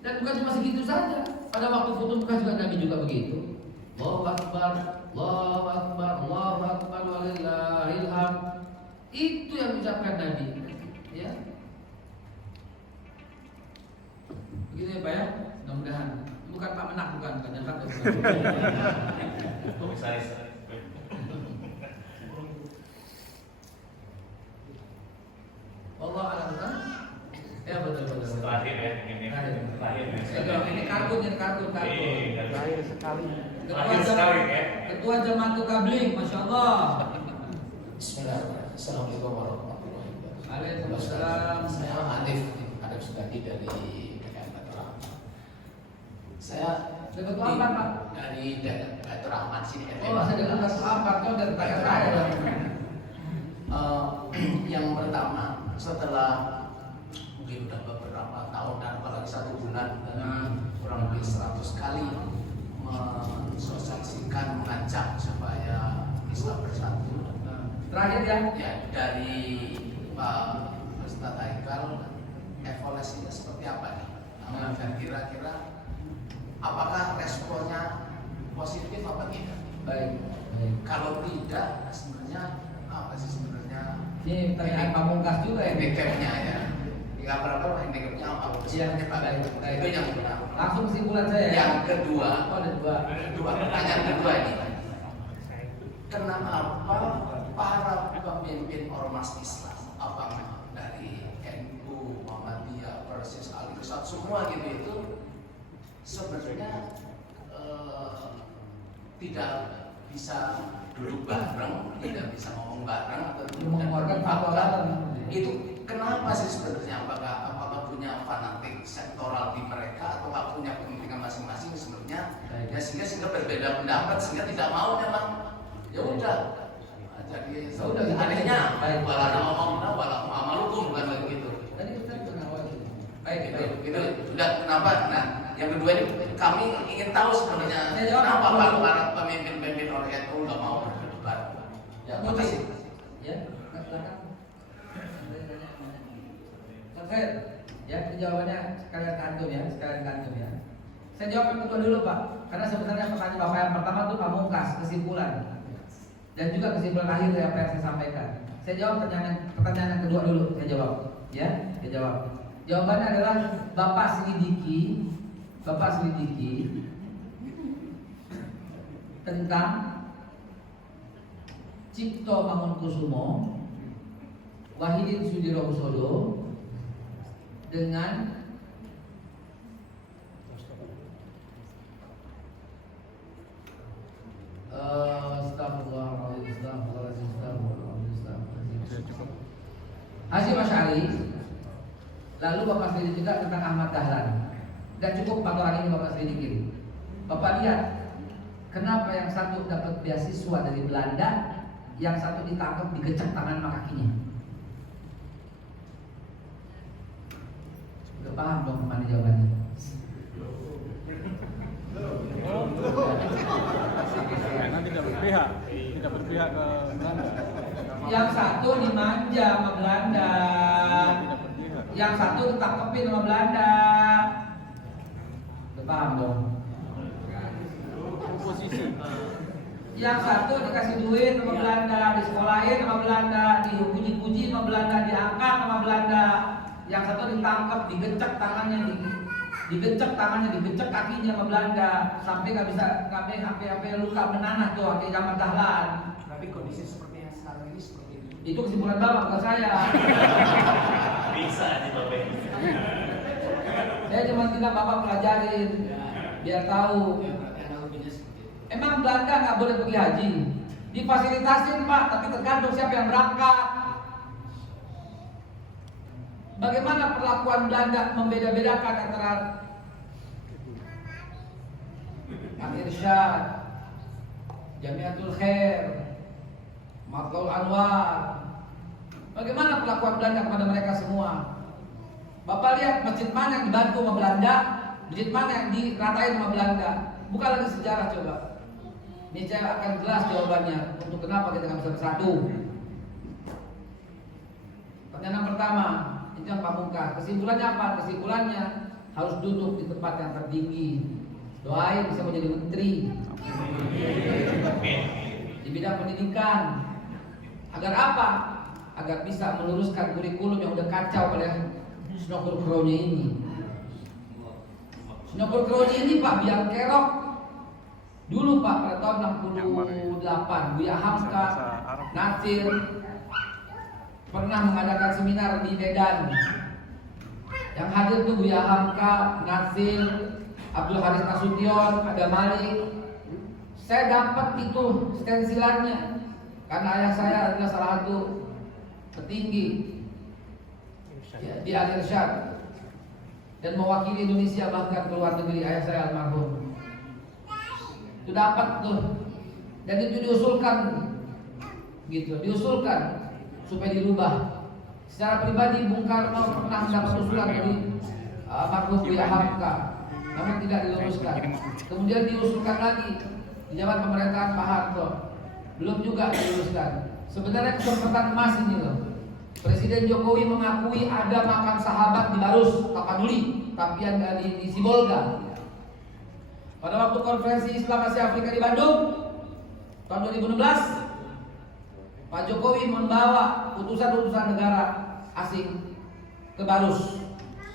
Dan bukan cuma segitu saja. Pada waktu Futuh Mekah juga Nabi juga begitu. Allahu Akbar, Allahu Akbar, Allahu Akbar, walillahil hamd. Itu yang diucapkan Nabi. Ya. Begitu ya Pak ya. Mudah-mudahan. Bukan Pak Menak, bukan Jakarta. Komisaris. Allah a'lam. Ya betul. Terakhir ya, ini terakhir ya. Ini kartun. Terakhir sekali. Ketua Jamaah Tabligh, Masya Allah. Bismillahirrahmanirrahim. Assalamualaikum warahmatullahi wabarakatuh. Waalaikumsalam. Saya Arif Sugandi dari DKM Baitur Rahman. Saya Dapat apa Pak? dari DKM Baitur Rahman sini. Oh, saya dengar apa? Kau dari saya. Yang pertama, setelah mungkin udah beberapa tahun dan apalagi 1 bulan kurang lebih 100 kali mensosialisasikan, mengajak supaya Islam bersatu. Terakhir ya. Ya, dari Pak Ustadz Haikal, evaluasinya seperti apa nih? Dan kira-kira apakah responnya positif apa tidak? Baik. Kalau tidak, sebenarnya apa sih sebenarnya? Ini pertanyaan pamungkas juga ya. Handicapnya ya. Jika berapa handicapnya apa? Iya, Pak. baik. Itu yang pertama. Langsung kesimpulan saya. Yang kedua, ada dua. Pertanyaan kedua ini. Kenapa para pemimpin ormas Islam, apakah dari NU, Muhammadiyah, Persis, Al-Irsad, semua itu sebenarnya tidak bisa duduk bareng, tidak bisa ngomong bareng atau mengeluarkan fatwa itu kenapa sih sebenarnya? Apakah punya fanatik sektoral di mereka atau punya kepentingan masing-masing sebenarnya? Ya sehingga berbeda pendapat sehingga tidak mau memang ya udah. Jadi adanya wala nama wala amalukum bukan begitu. Tadi Ustaz pernah Baik gitu. Sudah kenapa? Nah, yang kedua ini kami ingin tahu sebenarnya kenapa para pemimpin-pemimpin NU nggak mau berdebat. Ya, makasih. Ya, silakan. Selesai. Ya, jawabannya sekalian kantum ya. Saya jawab yang kedua dulu Pak, karena sebenarnya pertanyaan Bapak yang pertama itu pamungkas, kesimpulan. Dan juga kesimpulan akhir dari apa yang saya sampaikan. Saya jawab pertanyaan yang kedua dulu, saya jawab. Ya, saya jawab. Jawabannya adalah Bapak selidiki tentang Cipto Mangunkusumo, Wahidin Sudirohusodo dengan Hasyim Asy'ari. Lalu Bapak selidiki juga tentang Ahmad Dahlan. Dan cukup 4 orang ini Bapak selidikin. Bapak lihat kenapa yang satu dapat beasiswa dari Belanda, yang satu ditangkap digecek tangan sama kakinya. Udah paham dong kemana jawabannya? Karena tidak berpihak ke Belanda. Yang satu dimanja sama Belanda, yang satu ditangkepin sama Belanda. Udah paham dong? Posisi. Yang satu dikasih duit sama Belanda, disekolahin sama Belanda, dipuji-puji sama Belanda, diangkat sama Belanda. Yang satu ditangkap, digecek tangannya, digecek kakinya sama Belanda, sampai nggak bisa, sampai luka menanah tuh kayak Ahmad Dahlan. Tapi kondisi seperti yang sekarang ini seperti itu. Itu kesimpulan Bapak, bukan saya. Bisa aja Bapak. Saya cuma bilang Bapak pelajarin, biar tahu. Emang Belanda nggak boleh pergi haji? Difasilitasin Pak, tapi tergantung siapa yang berangkat. Bagaimana perlakuan Belanda membeda-bedakan antara Al-Irsyad, Jamiatul Khair, Matlul Anwar. Bagaimana perlakuan Belanda kepada mereka semua? Bapak lihat masjid mana yang dibantu sama Belanda, masjid mana yang diratain sama Belanda. Bukan lagi sejarah coba. Ini saya akan jelas jawabannya untuk kenapa kita nggak bisa bersatu. Pertanyaan pertama, itu yang pamungkas. Kesimpulannya apa? Kesimpulannya harus duduk di tempat yang tertinggi. Doain bisa menjadi menteri di bidang pendidikan. Agar apa? Agar bisa meluruskan kurikulum yang udah kacau oleh Snogor Kroni ini. Snogor Kroni ini Pak biang kerok. Dulu Pak pada tahun 68 Buya Hamka, Nasir pernah mengadakan seminar di Medan. Yang hadir tuh Buya Hamka, Nasir, Abdul Haris Nasution, ada Malik. Saya dapat itu stensilannya karena ayah saya adalah salah satu petinggi di Al-Irsyad dan mewakili Indonesia bahkan ke luar negeri. Ayah saya almarhum itu dapat tuh, dan itu diusulkan gitu, diusulkan supaya dirubah. Secara pribadi Bung Karno pernah mendapat usulan dari almarhum Buya Hamka, namun tidak diluruskan. Kemudian diusulkan lagi di zaman pemerintahan Pak Harto, belum juga diluruskan. Sebenarnya kesempatan emas ini loh. Presiden Jokowi mengakui ada makam sahabat di Barus, Tapanuli, Tapian di Sibolga. Pada waktu konferensi Islam Asia Afrika di Bandung tahun 2016, Pak Jokowi membawa utusan-utusan negara asing ke Barus,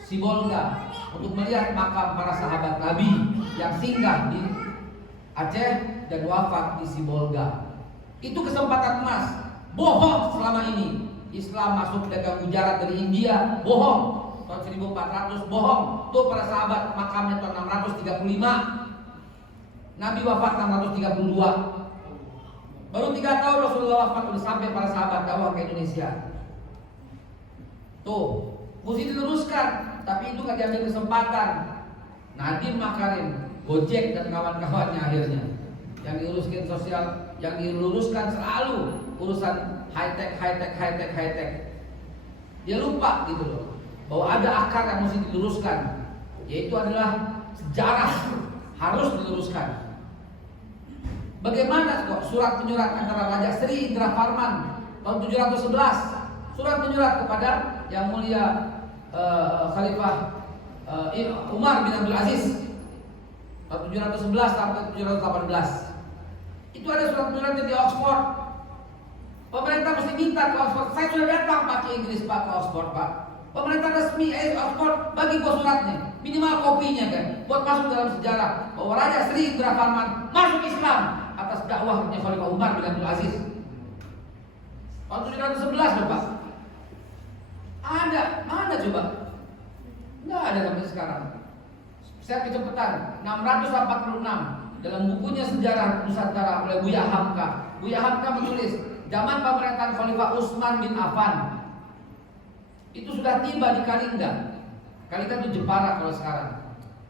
Sibolga untuk melihat makam para sahabat Nabi yang singgah di Aceh dan wafat di Sibolga. Itu kesempatan emas. Bohong selama ini. Islam masuk dagang Gujarat dari India, bohong. Tahun 1400 bohong. Tuh para sahabat makamnya tahun 635. Nabi wafat 632. Baru 3 tahun Rasulullah wafat sudah sampai para sahabat dakwah ke Indonesia. Tuh, mesti diluruskan, tapi itu nggak diambil kesempatan. Nadiem Makarim, Gojek dan kawan-kawannya akhirnya yang diuruskan sosial, yang diluruskan selalu urusan high tech. Dia lupa gitu loh, bahwa ada akar yang mesti diluruskan, yaitu adalah sejarah harus diluruskan. Bagaimana kok surat menyurat antara Raja Sri Indra Farman tahun 711, surat menyurat kepada yang mulia Khalifah Umar bin Abdul Aziz tahun 711 sampai 718. Itu ada surat menyuratnya di Oxford. Pemerintah mesti minta ke Oxford. Saya sudah datang pakai Inggris Pak ke Oxford Pak. Pemerintah resmi Oxford bagi gua suratnya, minimal kopinya kan, buat masuk dalam sejarah bahwa Raja Sri Indra Farman masuk Islam atas dakwahnya Khalifah Umar bin Abdul Aziz. Tahun 711 loh Pak. Ada, mana coba? Nggak ada sampai sekarang. Saya kecepatan 646 dalam bukunya Sejarah Nusantara oleh Buya Hamka. Buya Hamka menulis zaman pemerintahan Khalifah Utsman bin Affan itu sudah tiba di Kalingga. Kalingga itu Jepara kalau sekarang.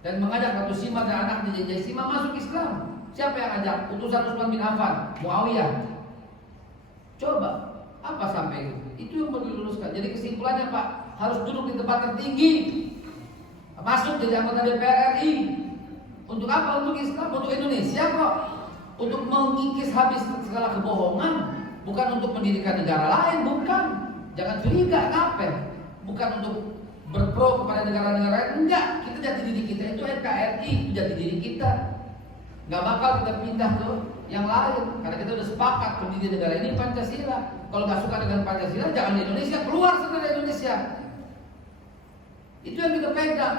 Dan mengajak Ratu Sima dan anaknya Jai Sima masuk Islam. Siapa yang ajak? Utusan Utsman bin Affan, Muawiyah. Coba, apa sampai itu? Itu yang perlu diluruskan. Jadi kesimpulannya Pak, harus duduk di tempat tertinggi. Masuk jadi anggota DPR RI. Untuk apa? Untuk Islam, untuk Indonesia kok. Untuk mengikis habis segala kebohongan. Bukan untuk mendirikan negara lain, bukan. Jangan curiga, ngapain? Bukan untuk berpro kepada negara-negara lain. Enggak, kita jati diri kita itu NKRI, itu jati diri kita. Nggak bakal kita pindah ke yang lain. Karena kita udah sepakat pendiri negara ini Pancasila. Kalau nggak suka dengan Pancasila, jangan di Indonesia, keluar dari Indonesia. Itu yang kita pegang.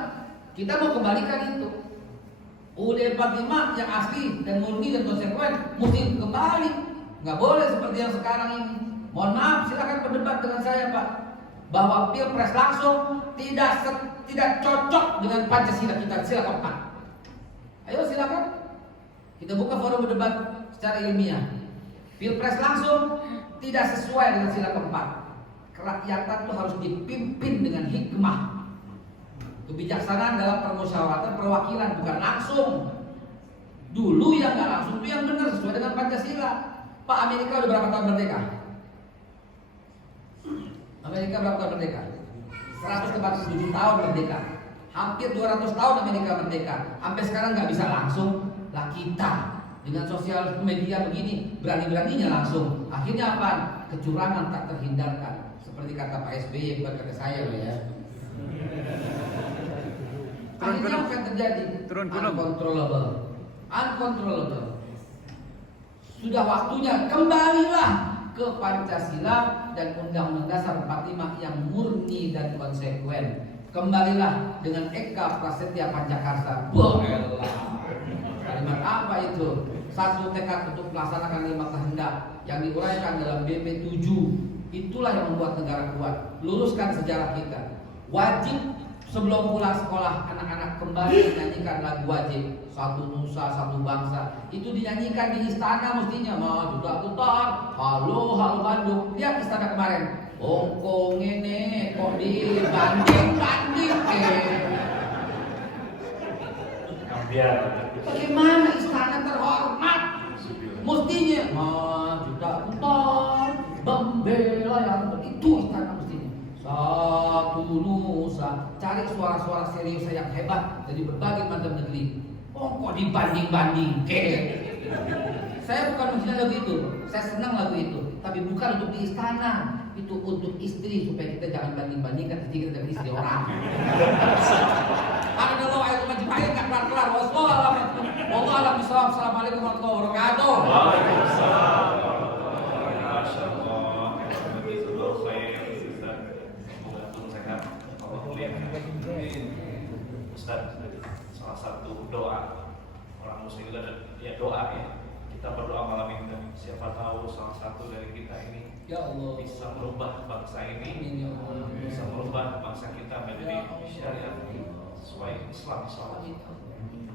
Kita mau kembalikan itu. UUD 45 yang asli dan murni dan konsekuen mesti kembali. Nggak boleh seperti yang sekarang ini. Mohon maaf, silakan berdebat dengan saya Pak, bahwa pilpres langsung tidak cocok dengan Pancasila kita. Silakan Pak. Ayo silakan. Kita buka forum berdebat secara ilmiah. Pilpres langsung tidak sesuai dengan sila keempat. Kerakyatan itu harus dipimpin dengan hikmah. Kebijaksanaan dalam permusyawaratan perwakilan, bukan langsung. Dulu yang nggak langsung itu yang benar sesuai dengan Pancasila. Pak, Amerika udah berapa tahun merdeka? Amerika berapa tahun merdeka? 147 tahun merdeka. Hampir 200 tahun Amerika merdeka. Sampai sekarang nggak bisa langsung. Lah kita dengan sosial media begini berani-beraninya langsung. Akhirnya apa? Kecurangan tak terhindarkan. Seperti kata Pak SBY, bukan kata saya loh ya. Akhirnya apa yang terjadi? Uncontrollable. Sudah waktunya kembalilah ke Pancasila dan Undang-Undang Dasar 45 yang murni dan konsekuen. Kembalilah dengan Eka Prasetya Pancakarsa. Boelah. Kalimat apa itu? Satu tekad untuk melaksanakan 5 kehendak yang diuraikan dalam BP 7. Itulah yang membuat negara kuat. Luruskan sejarah kita. Wajib sebelum pulang sekolah anak-anak kembali menyanyikan lagu wajib. Satu nusa, satu bangsa. Itu dinyanyikan di istana mestinya. Maju tak tutar. Halo Bandung. Lihat istana kemarin. Kok ini kok dibanding-banding Bagaimana istana terhormat? Mestinya maju tak tutar, membela yang itu istana mestinya. Satu nusa, cari suara-suara serius yang hebat dari berbagai macam negeri. Kok dibanding-banding Saya bukan menghina lagu itu, saya senang lagu itu, tapi bukan untuk di istana. Itu untuk istri supaya kita jangan banding-bandingkan istri kita dengan istri orang. Alhamdulillah ayat majma'in enggak kelar-kelar. Wallahu a'lam bishawab. Assalamualaikum warahmatullahi wabarakatuh. Waalaikumsalam. Masyaallah. Jazakallahu khair Ustaz. Semoga antum sehat. Allah muliakan. Ustaz, salah satu doa orang muslim itu ya doa ya. Kita berdoa malam ini, siapa tahu salah satu dari kita ini Ya Allah bisa merubah bangsa ini, Amin ya Allah. bisa merubah bangsa kita menjadi syariat sesuai Islam.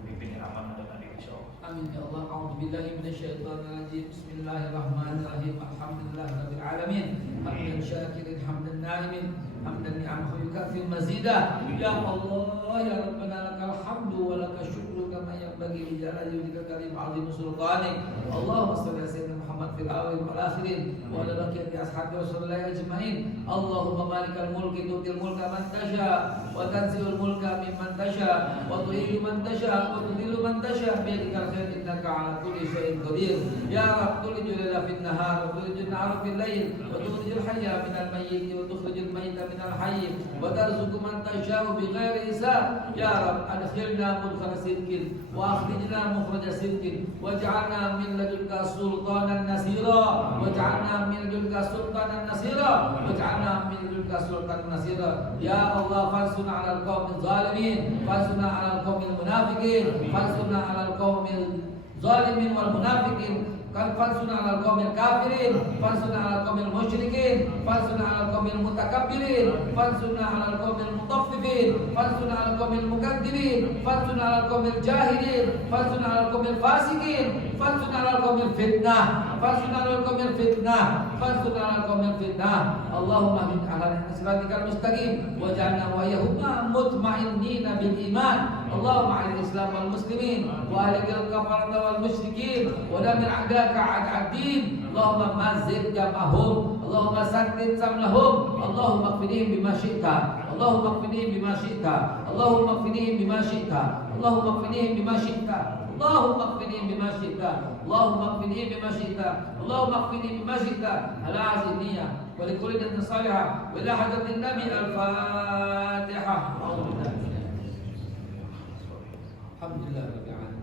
Pimpinnya aman dan adil insyaallah. Amin ya Allah. A'udzubillahi minasyaitonir rajim. Bismillahirrahmanirrahim. Alhamdulillahirabbil alamin. Hamdan syakirin hamdan na'imin. hamdan ni'amahu yukaffir mazidah. Ya Allah ya Rabbana lakal hamdu wa lakal syukru kama yanbaghi li jalali wajhika karim 'azim sultanik. Allahumma shalli ala sayyidina Muhammad fil awwalin wal akhirin wa ala baqiyati ashabi wasallallahu ajma'in. Allahumma malikal mulki tu'til mulka man tasha wa tanzilul mulka mimman tasha wa tu'izzu man tasha wa tudhillu man tasha bi yadikal khair innaka 'ala kulli syai'in qadir. Ya Rabb tulijul laila fin nahar wa tulijul nahara fil lail wa tukhrijul hayya minal mayyit wa tukhrijul mayyita minal hayy wa tarzuqu man tasha'u bighairi hisab. Ya Rabb adkhilna mudkhala sidqin wa akhrijna mukhraja sidqin waj'alna min ladunka sultanan nasira waj'alna min ladunka sultanan nasira waj'alna min ladunka sultanan nasira. Ya Allah fansurna 'alal qaumil zalimin fansurna 'alal qaumil munafiqin fansurna 'alal qaumil zalimin wal munafiqin fansurna 'alal qaumil kafirin fansurna 'alal qaumil musyrikin fansurna 'alal qaumil mutakabbirin fansurna 'alal qaumil mutaffifin fansurna 'alal qaumil mukadzirin fansurna 'alal qaumil jahilin fansurna 'alal qaumil fasikin fansurna 'alal qaumil fitnah fansurna 'alal qaumil fitnah fansurna 'alal qaumil fitnah. Allahumma min ala siratikal mustaqim waj'alna wa yahumma mutma'innina bil iman. Allahumma 'alil islam wal muslimin wa ahlikal kafarata wal musyrikin wa damir a'daka a'ad-din. Allahumma mazzid jam'ahum Allahumma saddid samlahum Allahumma kfinihim bima syi'ta Allahumma kfinihim bima syi'ta Allahumma kfinihim bima syi'ta Allahumma kfinihim bima syi'ta Allahumma kfinihim bima syi'ta Allahumma kfinihim bima syi'ta Allahumma kfinihim bima syi'ta ala aziniyah wa likulli datin salihah wa ila hadratin nabi al-fatihah. Alhamdulillah rabbil alamin.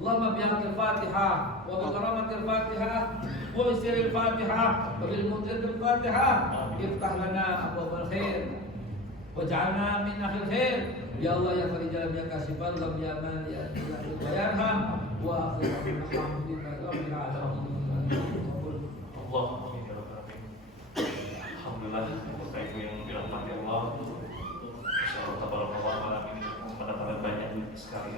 Allahumma bihaqil Fatihah wa bi karamatil Fatihah wa bi sirril Fatihah wa bil mudhil Fatihah iftah lana abwaabal khair waj'alna min ahlil khair. Ya Allah ya farijal ya kasifal gham ya man ya yarham wa akhirul alhamdulillahi rabbil alamin. Allah amin ya rabbal alamin. Alhamdulillah Bapak Ibu yang dirahmati Allah. Insyaallah tabarakallah malam ini mendapatkan banyak sekali